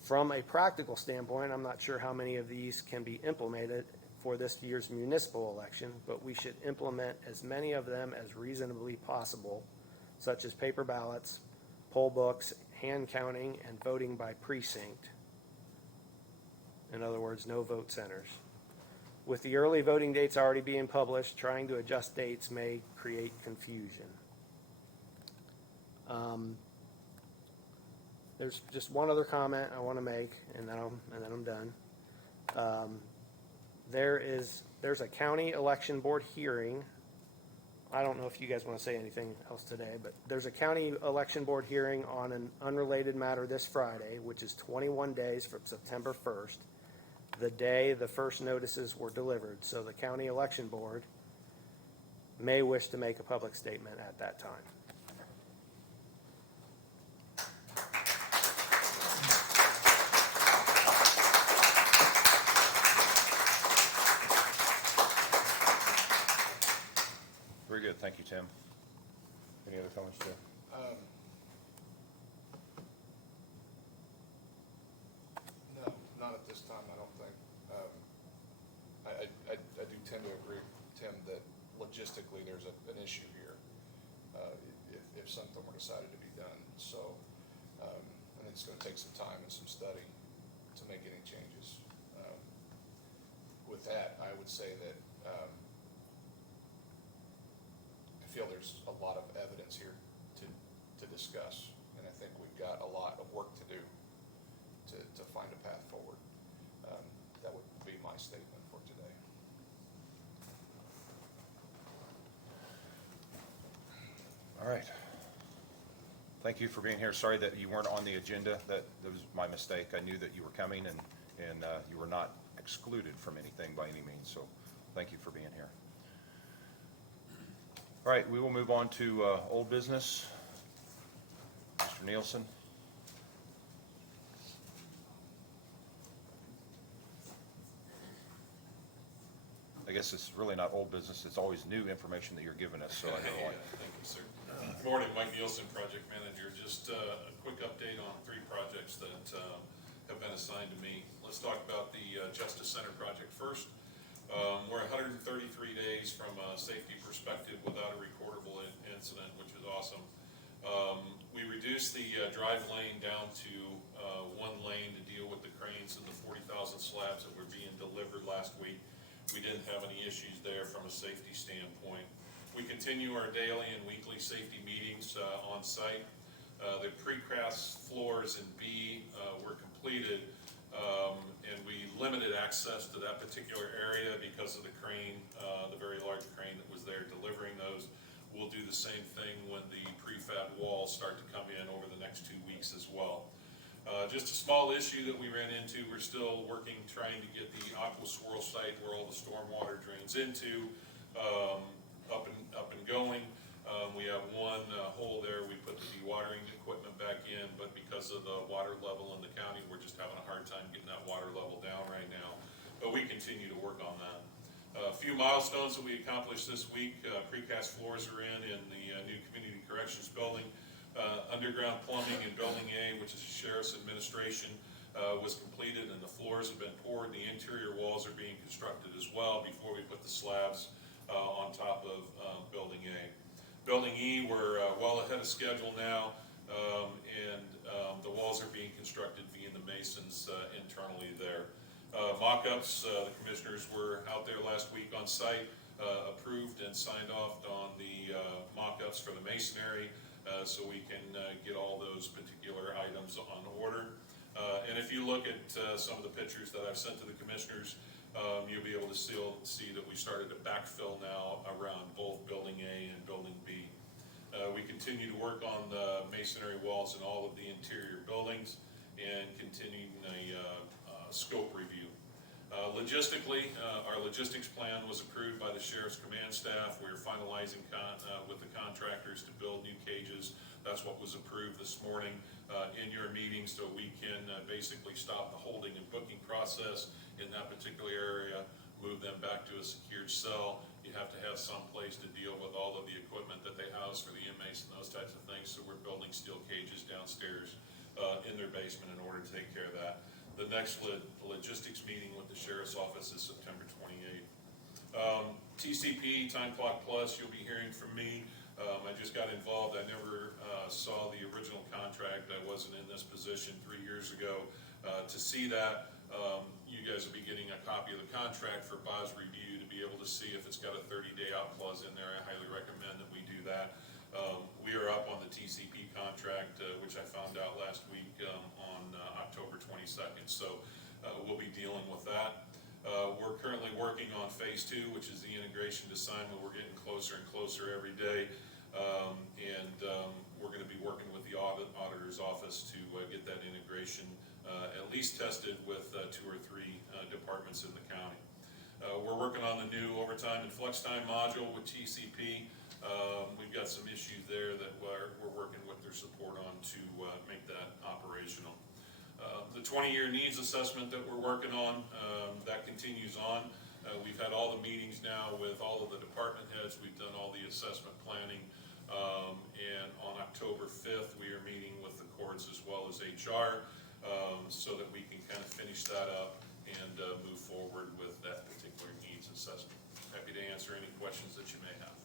From a practical standpoint, I'm not sure how many of these can be implemented for this year's municipal election, but we should implement as many of them as reasonably possible, such as paper ballots, poll books, hand counting, and voting by precinct. In other words, no vote centers. With the early voting dates already being published, trying to adjust dates may create confusion. There's just one other comment I want to make, and then I'm done. There's a county election board hearing. I don't know if you guys want to say anything else today, but there's a county election board hearing on an unrelated matter this Friday, which is 21 days from September 1st, the day the first notices were delivered. So the county election board may wish to make a public statement at that time. Very good, thank you, Tim. Any other comments, Jim? No, not at this time, I don't think. I do tend to agree, Tim, that logistically there's an issue here, if something were decided to be done. So, I think it's gonna take some time and some study to make any changes. With that, I would say that, I feel there's a lot of evidence here to discuss, and I think we've got a lot of work to do to find a path forward. That would be my statement for today. All right. Thank you for being here. Sorry that you weren't on the agenda. That was my mistake. I knew that you were coming, and you were not excluded from anything by any means, so thank you for being here. All right, we will move on to old business. Mr. Nielsen. I guess it's really not old business, it's always new information that you're giving us, so I don't want. Thank you, sir. Good morning, Mike Nielsen, project manager. Just a quick update on 3 projects that have been assigned to me. Let's talk about the Justice Center project first. We're 133 days from a safety perspective without a recordable incident, which was awesome. We reduced the drive lane down to one lane to deal with the cranes and the 40,000 slabs that were being delivered last week. We didn't have any issues there from a safety standpoint. We continue our daily and weekly safety meetings on site. The precast floors in B were completed, and we limited access to that particular area because of the crane, the very large crane that was there delivering those. We'll do the same thing when the prefab walls start to come in over the next 2 weeks as well. Just a small issue that we ran into, we're still working, trying to get the aqua swirl site where all the stormwater drains into up and going. We have one hole there, we put the dewatering equipment back in, but because of the water level in the county, we're just having a hard time getting that water level down right now. But we continue to work on that. A few milestones that we accomplished this week. Precast floors are in the new community corrections building. Underground plumbing in Building A, which is the Sheriff's Administration, was completed and the floors have been poured. The interior walls are being constructed as well before we put the slabs on top of Building A. Building E, we're well ahead of schedule now, and the walls are being constructed via the masons internally there. Mock-ups, the commissioners were out there last week on site, approved and signed off on the mock-ups for the masonry, so we can get all those particular items on order. And if you look at some of the pictures that I've sent to the commissioners, you'll be able to still see that we started to backfill now around both Building A and Building B. We continue to work on the masonry walls in all of the interior buildings and continuing a scope review. Logistically, our logistics plan was approved by the Sheriff's Command Staff. We're finalizing with the contractors to build new cages. That's what was approved this morning in your meeting, so we can basically stop the holding and booking process in that particular area, move them back to a secured cell. You have to have some place to deal with all of the equipment that they house for the inmates and those types of things, so we're building steel cages downstairs in their basement in order to take care of that. The next logistics meeting with the Sheriff's Office is September 28th. TCP, Time Clock Plus, you'll be hearing from me. I just got involved. I never saw the original contract. I wasn't in this position 3 years ago. To see that, you guys will be getting a copy of the contract for Bob's review to be able to see if it's got a 30-day out clause in there. I highly recommend that we do that. We are up on the TCP contract, which I found out last week on October 22nd. So we'll be dealing with that. We're currently working on phase 2, which is the integration to Simon. We're getting closer and closer every day. We're going to be working with the auditor's office to get that integration at least tested with 2 or 3 departments in the county. We're working on the new overtime and flex time module with TCP. We've got some issues there that we're working with their support on to make that operational. The 20-year needs assessment that we're working on, that continues on. We've had all the meetings now with all of the department heads. We've done all the assessment planning. And on October 5th, we are meeting with the courts as well as HR so that we can kind of finish that up and move forward with that particular needs assessment. Happy to answer any questions that you may have.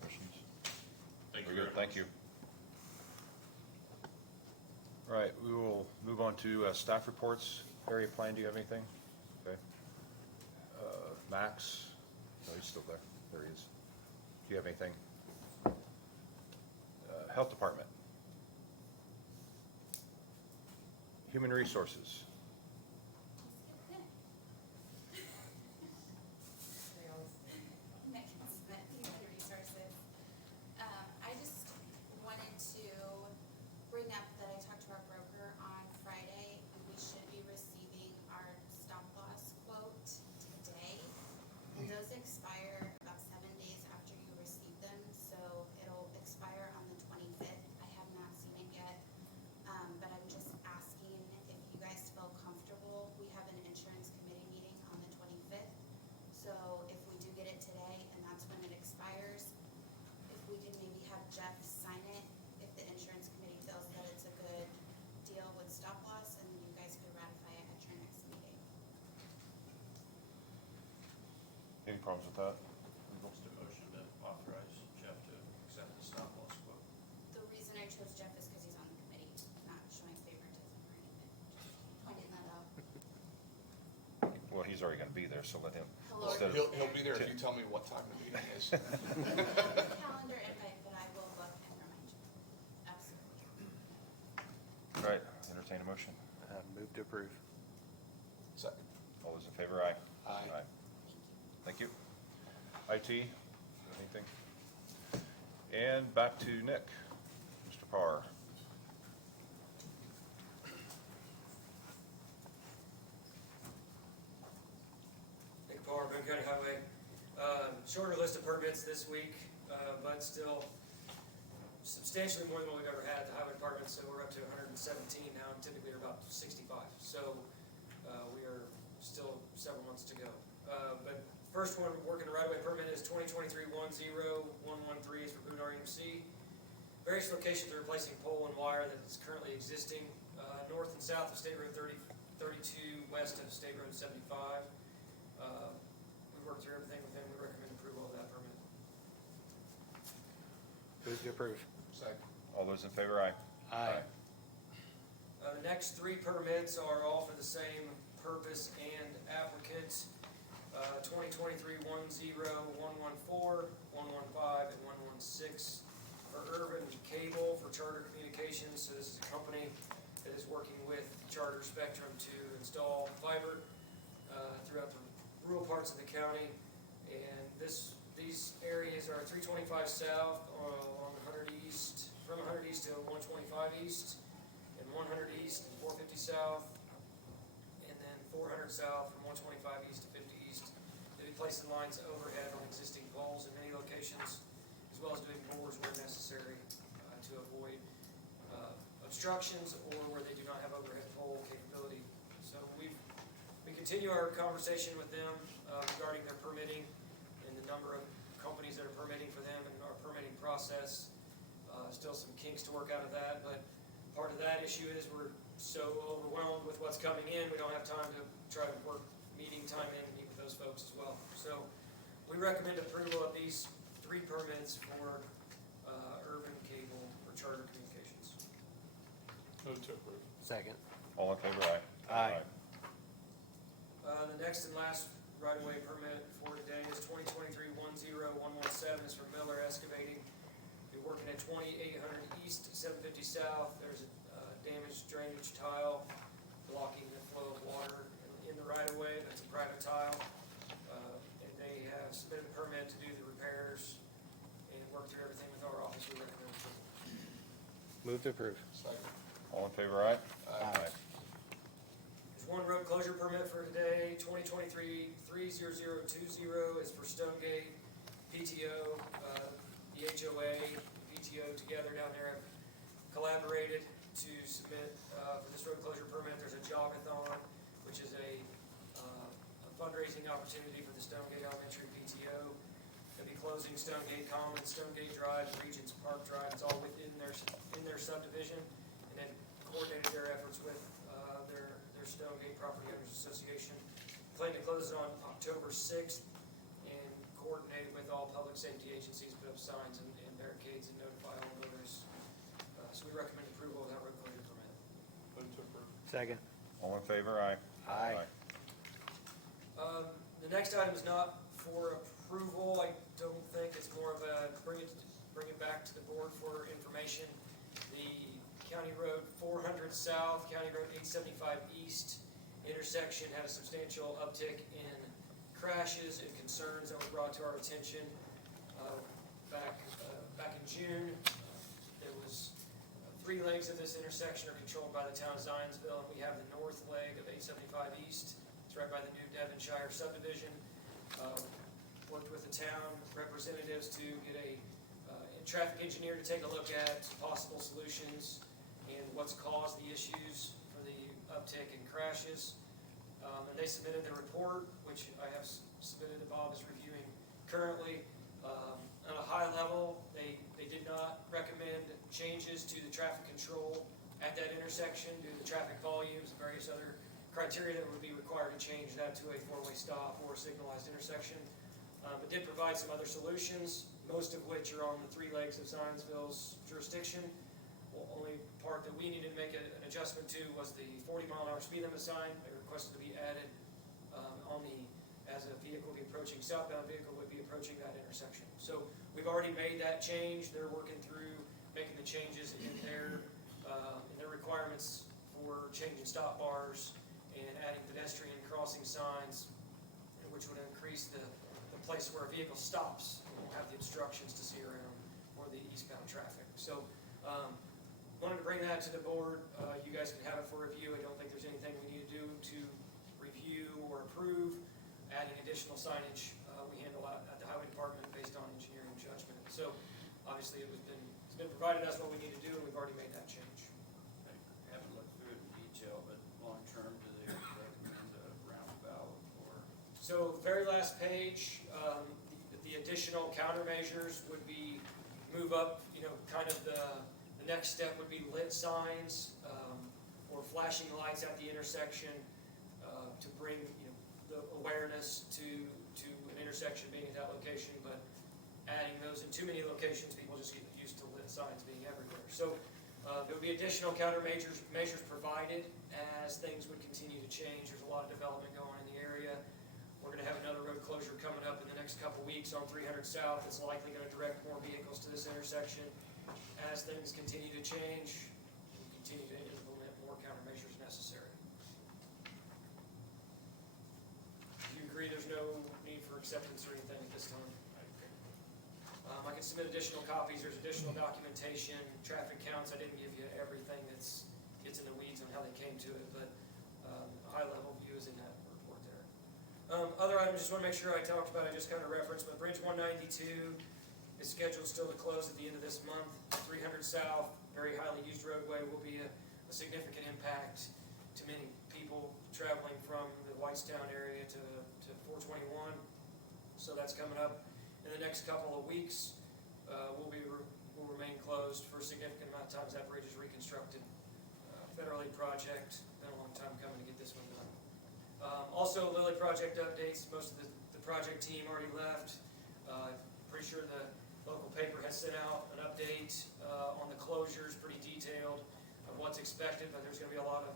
Questions? Thank you Very very good, much. thank you. All right, we will move on to staff reports. Area plan, do you have anything? Okay. Max? No, he's still there. There he is. Do you have anything? Health Department. Human Resources. Human Resources. I just wanted to bring up that I talked to our broker on Friday, and we should be receiving our stop loss quote today. And those expire about 7 days after you receive them, so it'll expire on the 25th. I have not seen it yet, but I'm just asking if you guys feel comfortable. We have an insurance committee meeting on the 25th, so if we do get it today and that's when it expires, if we can maybe have Jeff sign it, if the insurance committee feels that it's a good deal with stop loss, and you guys could ratify it at your next meeting. Any problems with that? Just a motion to authorize Jeff to he's already gonna be there, so let him. Hello. instead of- He'll be there if you tell me what time the meeting is. Calendar invite, but I will look and remind you. Absolutely. All right, entertain a motion. Move to approve. Second. All those in favor, aye. Aye. Thank you. IT, anything? And back to Nick, Mr. Parr. Nick Parr, Boone County Highway. Shorter list of permits this week, but still substantially more than what we've ever had at the highway department, so we're up to 117 now, and typically we're about 65. So we are still several months to go. But first one, working the right-of-way permit is 2023-10113 is for Boone RMC. Various locations are replacing pole and wire that is currently existing, north and south of State Road 32, west of State Road 75. We worked through everything with them, we recommend approval of that permit. Move to approve. Second. All those in favor, aye. Aye. The next three permits are all for the same purpose and applicant. 2023-10, 114, 115, and 116 for Urban Cable for Charter Communications. So this is a company that is working with Charter Spectrum to install fiber throughout the rural parts of the county. And these areas are 325 south on 100 east, from 100 east to 125 east, and 100 east and 450 south, and then 400 south from 125 east to 50 east. They'll be placing lines overhead on existing poles in many locations, as well as doing bores where necessary to avoid obstructions or where they do not have overhead pole capability. So we continue our conversation with them regarding their permitting and the number of companies that are permitting for them and our permitting process. Still some kinks to work out of that, but part of that issue is we're so overwhelmed with what's coming in, we don't have time to try to work meeting time in and meet with those folks as well. So we recommend approval of these three permits for urban cable for Charter Communications. Move to approve. Second. All in favor, aye. Aye. The next and last right-of-way permit for today is 2023-10117 is from Miller Excavating. We're working at 2800 east, 750 south. There's a damaged drainage tile blocking the flow of water in the right-of-way. That's a private tile. And they have submitted a permit to do the repairs and work through everything with our office. We recommend approval. Move to approve. Second. All in favor, aye. Aye. There's one road closure permit for today, 2023-30020 is for Stonegate, PTO, the HOA, PTO together down there have collaborated to submit for this road closure permit. There's a jogathon, which is a fundraising opportunity for the Stonegate Elementary PTO. They'll be closing Stonegate Commons, Stonegate Drive, and Regents Park Drive. It's all within their subdivision, and then coordinated their efforts with their Stonegate Property Owners Association. Plan to close it on October 6th and coordinate with all public safety agencies, put up signs and barricades and notify all voters. So we recommend approval of that road closure permit. Move to approve. Second. All in favor, aye. Aye. The next item is not for approval. I don't think it's more of a bring it back to the board for information. The County Road 400 South, County Road 875 East intersection had a substantial uptick in crashes and concerns that were brought to our attention back in June. There was three legs of this intersection are controlled by the town of Zionsville, and we have the north leg of 875 East. It's right by the new Devonshire subdivision. Worked with the town representatives to get a traffic engineer to take a look at possible solutions and what's caused the issues for the uptick in crashes. And they submitted their report, which I have submitted to Bob is reviewing currently. On a high level, they did not recommend changes to the traffic control at that intersection due to the traffic volumes and various other criteria that would be required to change that to a four-way stop or signalized intersection. But did provide some other solutions, most of which are on the three legs of Zionsville's jurisdiction. Only part that we needed to make an adjustment to was the 40-mile-an-hour speed limit sign. They requested to be added as a vehicle would be approaching, southbound vehicle would be approaching that intersection. So we've already made that change. They're working through making the changes in their requirements for changing stop bars and adding pedestrian crossing signs, which would increase the place where a vehicle stops and won't have the obstructions to see around for the eastbound traffic. So, wanted to bring that to the board. You guys can have it for review. I don't think there's anything we need to do to review or approve. Adding additional signage, we handle out at the highway department based on engineering judgment. So, obviously, it's been provided us what we need to do, and we've already made that change. I haven't looked through it in detail, but long-term, do they recommend a roundabout or? So, very last page, the additional countermeasures would be move up, kind of the next step would be lit signs, or flashing lights at the intersection, to bring, the awareness to an intersection being at that location, but adding those in too many locations, people just get used to lit signs being everywhere. So, there would be additional measures provided as things would continue to change. There's a lot of development going on in the area. We're gonna have another road closure coming up in the next couple weeks on 300 South. It's likely gonna direct more vehicles to this intersection. As things continue to change, we'll continue to implement more countermeasures necessary. Do you agree there's no need for acceptance or anything at this time? I can submit additional copies. There's additional documentation, traffic counts. I didn't give you everything gets in the weeds on how they came to it, but a high-level view is in that report there. Other items, just want to make sure I talked about, I just kind of referenced, but Bridge 192 is scheduled still to close at the end of this month. 300 South, very highly used roadway, will be a significant impact to many people traveling from the Whitestown area to 421. So that's coming up in the next couple of weeks. Will remain closed for a significant amount of time as that bridge is reconstructed. Federal aid project, been a long time coming to get this one done. Also, Lilly project updates. Most of the project team already left. Pretty sure the local paper has sent out an update on the closures, pretty detailed of what's expected, but there's going to be a lot of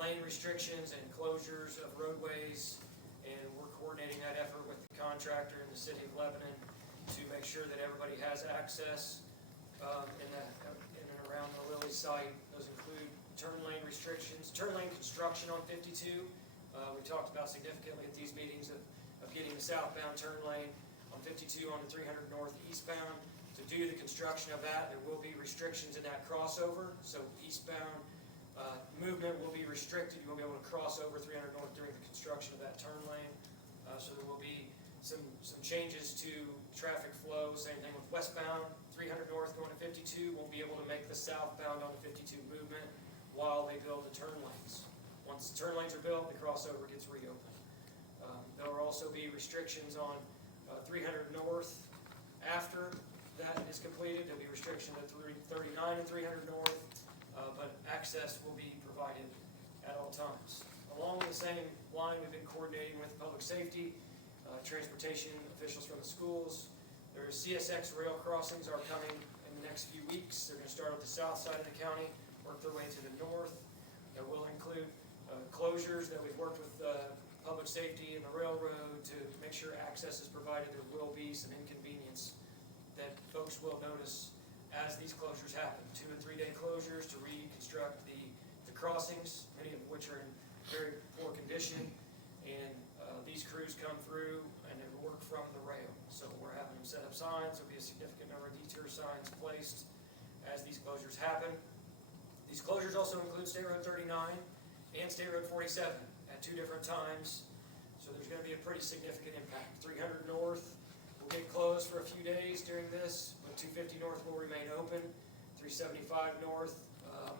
lane restrictions and closures of roadways, and we're coordinating that effort with the contractor in the city of Lebanon to make sure that everybody has access in and around the Lilly site. Those include turn lane restrictions, turn lane construction on 52. We talked about significantly at these meetings of getting the southbound turn lane on 52 on the 300 north eastbound. To do the construction of that, there will be restrictions in that crossover. So eastbound movement will be restricted. You won't be able to cross over 300 north during the construction of that turn lane. So there will be some changes to traffic flow. Same thing with westbound 300 north going to 52. Won't be able to make the southbound on the 52 movement while they build the turn lanes. Once the turn lanes are built, the crossover gets reopened. There will also be restrictions on 300 north. After that is completed, there'll be restrictions at 39 and 300 north, but access will be provided at all times. Along the same line, we've been coordinating with public safety, transportation officials from the schools. There's CSX rail crossings are coming in the next few weeks. They're going to start at the south side of the county, work their way to the north. That will include closures that we've worked with public safety and the railroad to make sure access is provided. There will be some inconvenience that folks will notice as these closures happen. 2 and 3 day closures to reconstruct the crossings, many of which are in very poor condition. And these crews come through and they work from the rail. So we're having them set up signs. There'll be a significant number of detour signs placed as these closures happen. These closures also include State Road 39 and State Road 47 at 2 different times. So there's going to be a pretty significant impact. 300 north will get closed for a few days during this, but 250 north will remain open. 375 north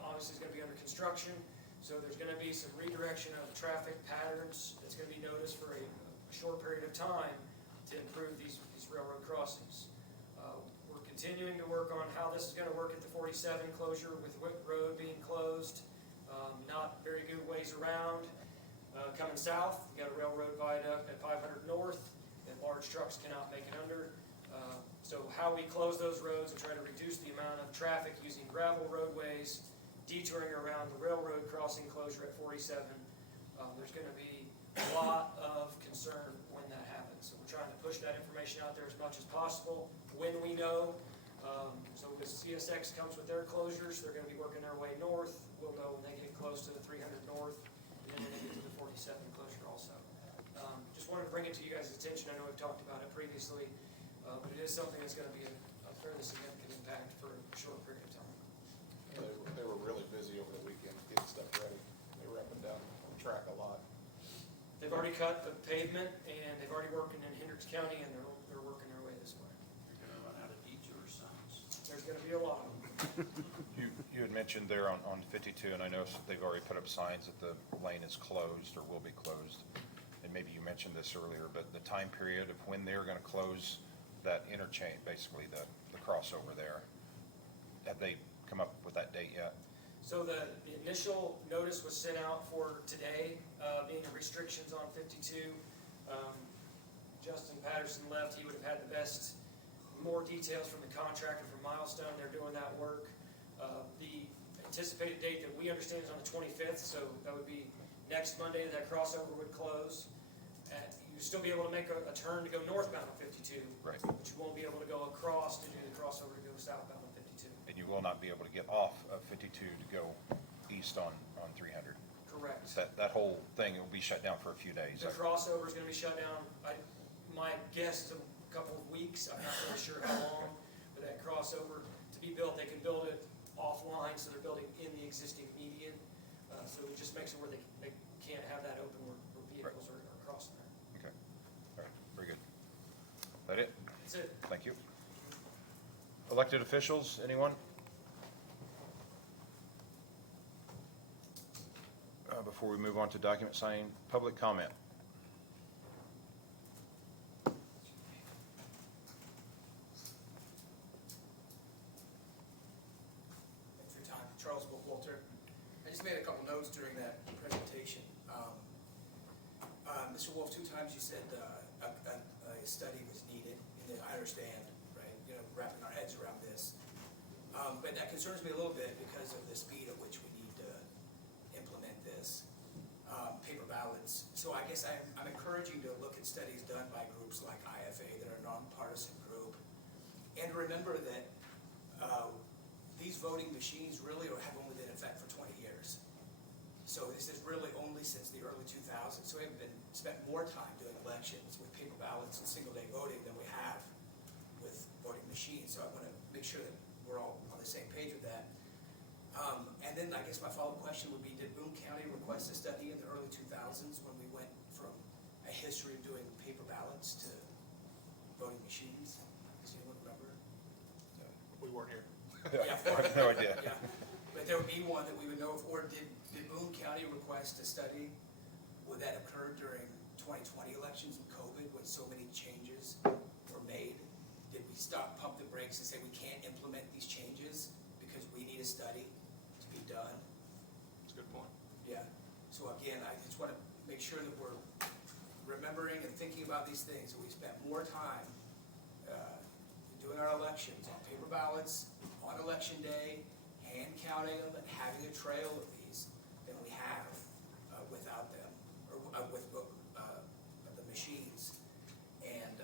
obviously is going to be under construction. So there's going to be some redirection of traffic patterns that's going to be noticed for a short period of time to improve these railroad crossings. We're continuing to work on how this is going to work at the 47 closure with Wick Road being closed. Not very good ways around. Coming south, you got a railroad viaduct at 500 north that large trucks cannot make it under. So how we close those roads and try to reduce the amount of traffic using gravel roadways, detouring around the railroad crossing closure at 47. There's going to be a lot of concern when that happens. So we're trying to push that information out there as much as possible when we know. So as CSX comes with their closures, they're gonna be working their way north. We'll know when they get close to the 300 north, and then when they get to the 47 closure also. Just wanted to bring it to you guys' attention. I know we've talked about it previously, but it is something that's gonna be a fairly significant impact for a short period of time. They were really busy over the weekend getting stuff ready. They were up and down the track a lot. They've already cut the pavement, and they've already working in Hendricks County, and they're working their way this way. You're gonna run out of detour signs. There's gonna be a lot of them. You had mentioned there on 52, and I know they've already put up signs that the lane is closed or will be closed. And maybe you mentioned this earlier, but the time period of when they're gonna close that interchange, basically the crossover there, have they come up with that date yet? So the initial notice was sent out for today, being the restrictions on 52. Justin Patterson left, he would have had the best, more details from the contractor from Milestone, they're doing that work. The anticipated date that we understand is on the 25th, so that would be next Monday that crossover would close. You'd still be able to make a turn to go northbound on 52. Right. But you won't be able to go across to do the crossover to go southbound on 52. And you will not be able to get off of 52 to go east on 300. Correct. That whole thing will be shut down for a few days. The crossover is gonna be shut down, my guess is a couple of weeks, I'm not really sure how long, for that crossover to be built. They can build it offline, so they're building in the existing median. So it just makes it where they can't have that open where vehicles are crossing there. Okay, all right, very good. That it? That's it. Thank you. Elected officials, anyone? Before we move on to document signing, public comment. Thanks for your time. Charles Bookwalter. I just made a couple notes during that presentation. Mr. Wolf, 2 times you said a study was needed, and I understand, right, wrapping our heads around this. But that concerns me a little bit because of the speed at which we need to implement this. Paper ballots. So I guess I'm encouraging to look at studies done by groups like IFA that are a nonpartisan group, and remember that these voting machines really have only been in effect for 20 years. So this is really only since the early 2000s. So we have spent more time doing elections with paper ballots and single-day voting than we have with voting machines. So I want to make sure that we're all on the same page with that. And then I guess my follow-up question would be, did Boone County request a study in the early 2000s when we went from a history of doing paper ballots to voting machines? Does anyone remember? We weren't here. Yeah, of I course. have no idea. Yeah, but there would be one that we would know of, or did Boone County request a study that occurred during 2020 elections and COVID when so many changes were made? Did we stop, pump the brakes and say we can't implement these changes because we need a study to be done? That's a good point. Yeah, so again, I just want to make sure that we're remembering and thinking about these things, that we spent more time doing our elections on paper ballots, on election day, hand counting them, and having a trail of these than we have without them, or with the machines. And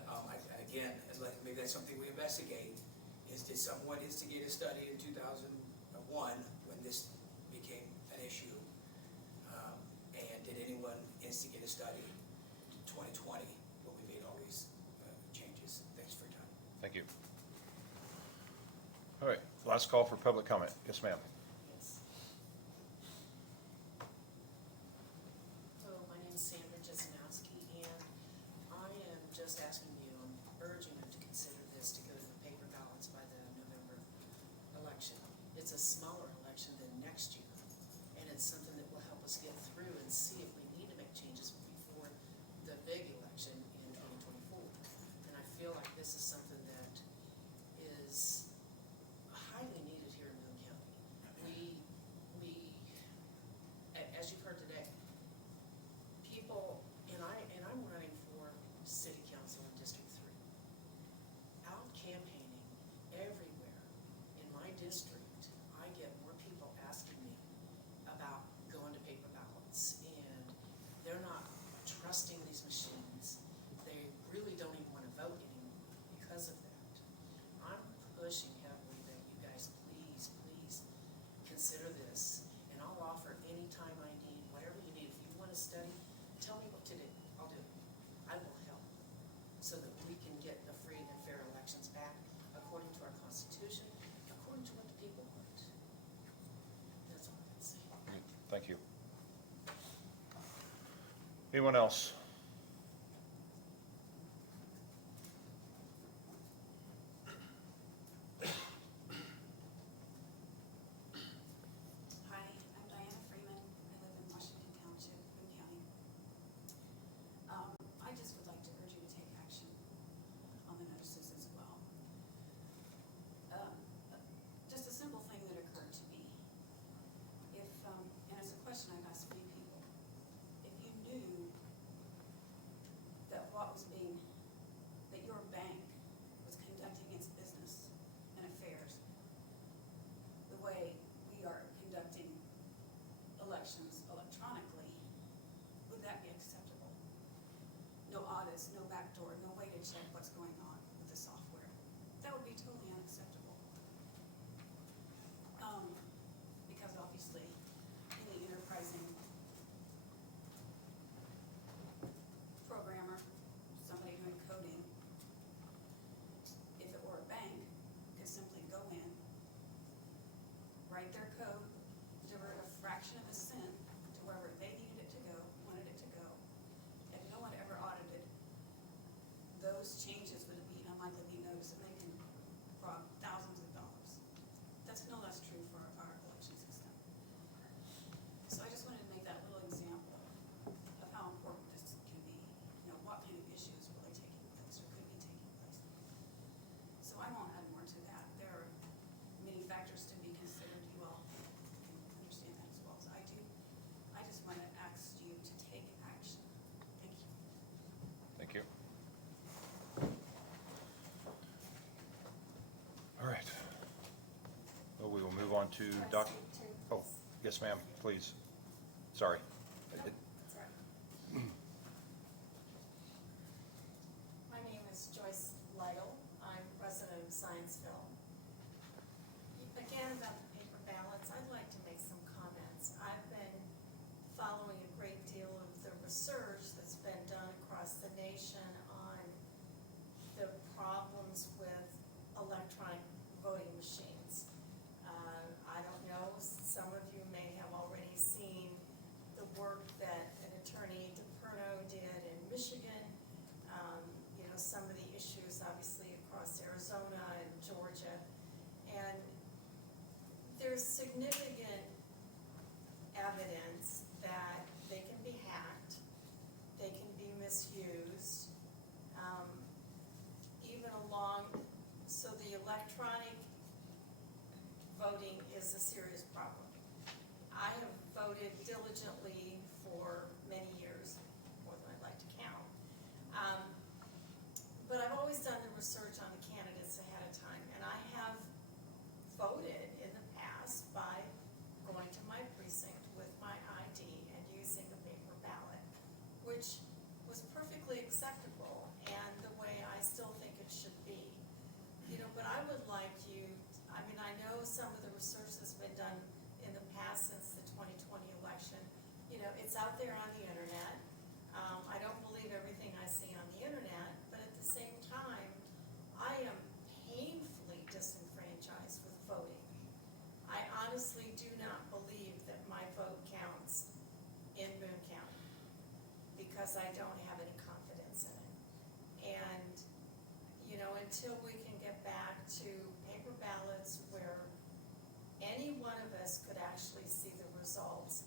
again, maybe that's something we investigate, is did someone instigate a study in 2001 when this became an issue? And did anyone instigate a study in 2020 when we made all these changes? Thanks for your time. Thank you. All right, last call for public comment. Yes, ma'am. Hello, my name is Sandra Jesnowski, and I am just asking you, I'm urging you to consider this to go to the paper ballots by the November election. It's a smaller election than next year, and it's something that will help us get through and see if we need to make changes before the big election in 2024. And I feel like this is something that is highly needed here in Boone County. Constitution according to what the people want. That's all I can say. Thank you. Anyone else? Hi, I'm Diana Freeman. I live in Washington Township, Boone County. I just would like to urge you to take action on the notices as well. Just a simple thing that occurred to me. If, and it's a question I've asked many people, if you knew that that your bank was conducting its business and affairs the way we are conducting elections electronically, would that be acceptable? No audits, no backdoor, no way to check what's going on with the software. That would be totally unacceptable. Because obviously, any enterprising programmer, somebody doing coding, if it were a bank, could simply go in, write their code, divert a fraction of a cent to wherever they needed it to go, wanted it to go. If no one ever audited, those changes would be unlikely to be noticed, and they can rob thousands of dollars. That's no less true for our election system. So I just wanted to make that little example of how important this can be, what kind of issues really taking place or could be taking place. So I won't add more to that. There are many factors to be considered. You all can understand that as well as I do. I just want to ask you to take action. Thank you. Thank you. All right. Well, we will move on to Doc. Oh, yes, ma'am, please. Sorry. My name is Joyce Lytle. I'm resident of Scienceville. Again, about the paper ballots, I'd like to make some comments. I've been following a great deal of the research that's been done across the nation on the problems with electronic voting machines. I don't know, some of you may have already seen the work that an attorney DePerno did in Michigan. Some of the issues obviously across Arizona and Georgia. And there's significant evidence that they can be hacked, they can be misused, even so the electronic voting is a serious problem. I have voted diligently for many years, more than I'd like to count. But I've always done the research on the candidates ahead of time, and I have voted in the past by going to my precinct with my ID and using a paper ballot, which was perfectly acceptable and the way I still think it should be. But I would like you, I know some of the research that's been done in the past since the 2020 election, it's out there on the internet. I don't believe everything I see on the internet, but at the same time, I am painfully disenfranchised with voting. I honestly do not believe that my vote counts in Boone County because I don't have any confidence in it. And, until we can get back to paper ballots where any one of us could actually see the results,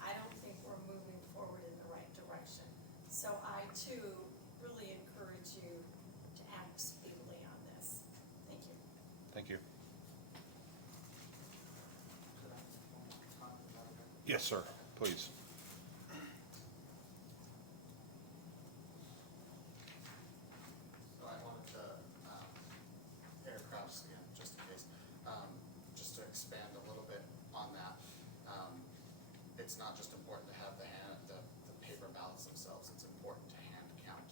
I don't think we're moving forward in the right direction. So I too really encourage you to act speedily on this. Thank you. Thank you. Yes, sir, please. So I wanted to, Eric Kraus again, just in case, just to expand a little bit on that. It's not just important to have the paper ballots themselves, it's important to hand count.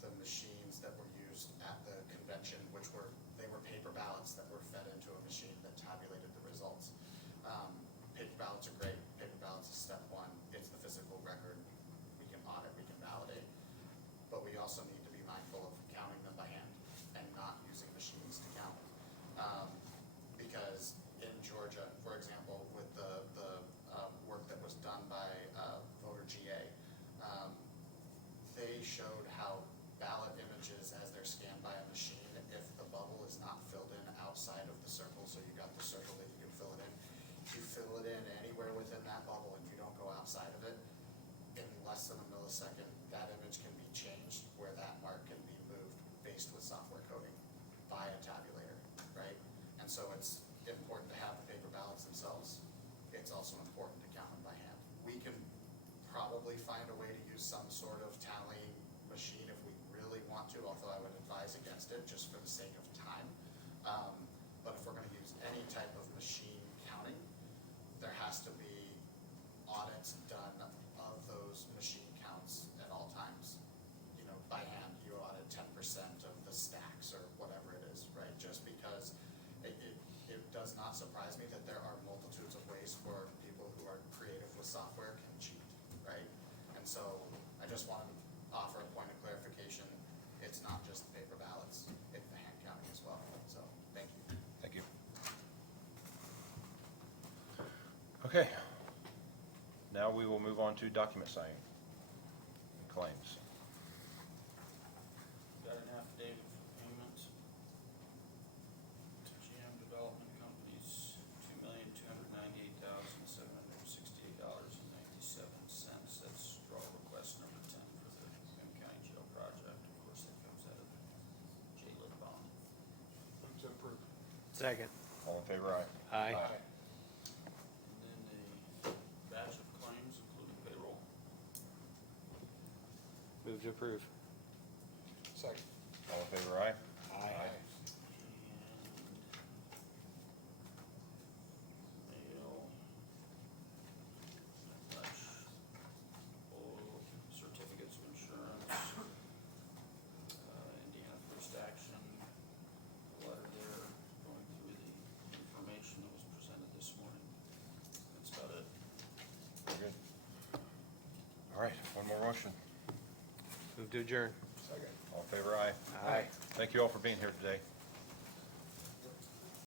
The machines that were used at the convention, they were paper ballots that were fed into a machine that tabulated the results. Paper ballots are great, paper ballots is step one, it's the physical record, we can audit, we can validate. But we also need to be mindful of counting them by hand and not using machines to count. circle that you can fill it in. If you fill it in anywhere within that bubble, if you don't go outside of it, in less than a millisecond, that image can be changed where that mark can be moved based with software coding by a tabulator, right? And so it's important to have the paper ballots themselves. It's also important to count them by hand. We can probably find a way to use some sort of tallying machine if we really want to, although I would advise against it just for the sake of time. But if we're gonna use any type of machine counting, there has to be audits done of those machine counts at all times. You know, by hand, you audit 10% of the stacks or whatever it is, right? Just because it does not surprise me that there are multitudes of ways for people who are creative with software can cheat, right? And so I just want to offer a point of clarification. It's not just the paper ballots, it's the hand counting as well. So, thank you. Thank you. Okay. Now we will move on to document signing and claims. Got an affidavit for payment to GM Development Companies, $2,298,768.97. That's draw request number 10 for the Boone County Jail project. Of course, that comes out of the jail bond. Move to approve. Second. All in favor, aye. Aye. And then a batch of claims, including payroll. Move to approve. Second. All in favor, aye. Aye. Mail. Batch. All certificates of insurance. Indiana First Action. A letter there going through the information that was presented this morning. That's about it. Very good. All right, one more motion. Move to adjourn. Second. All in favor, aye. Aye. Thank you all for being here today.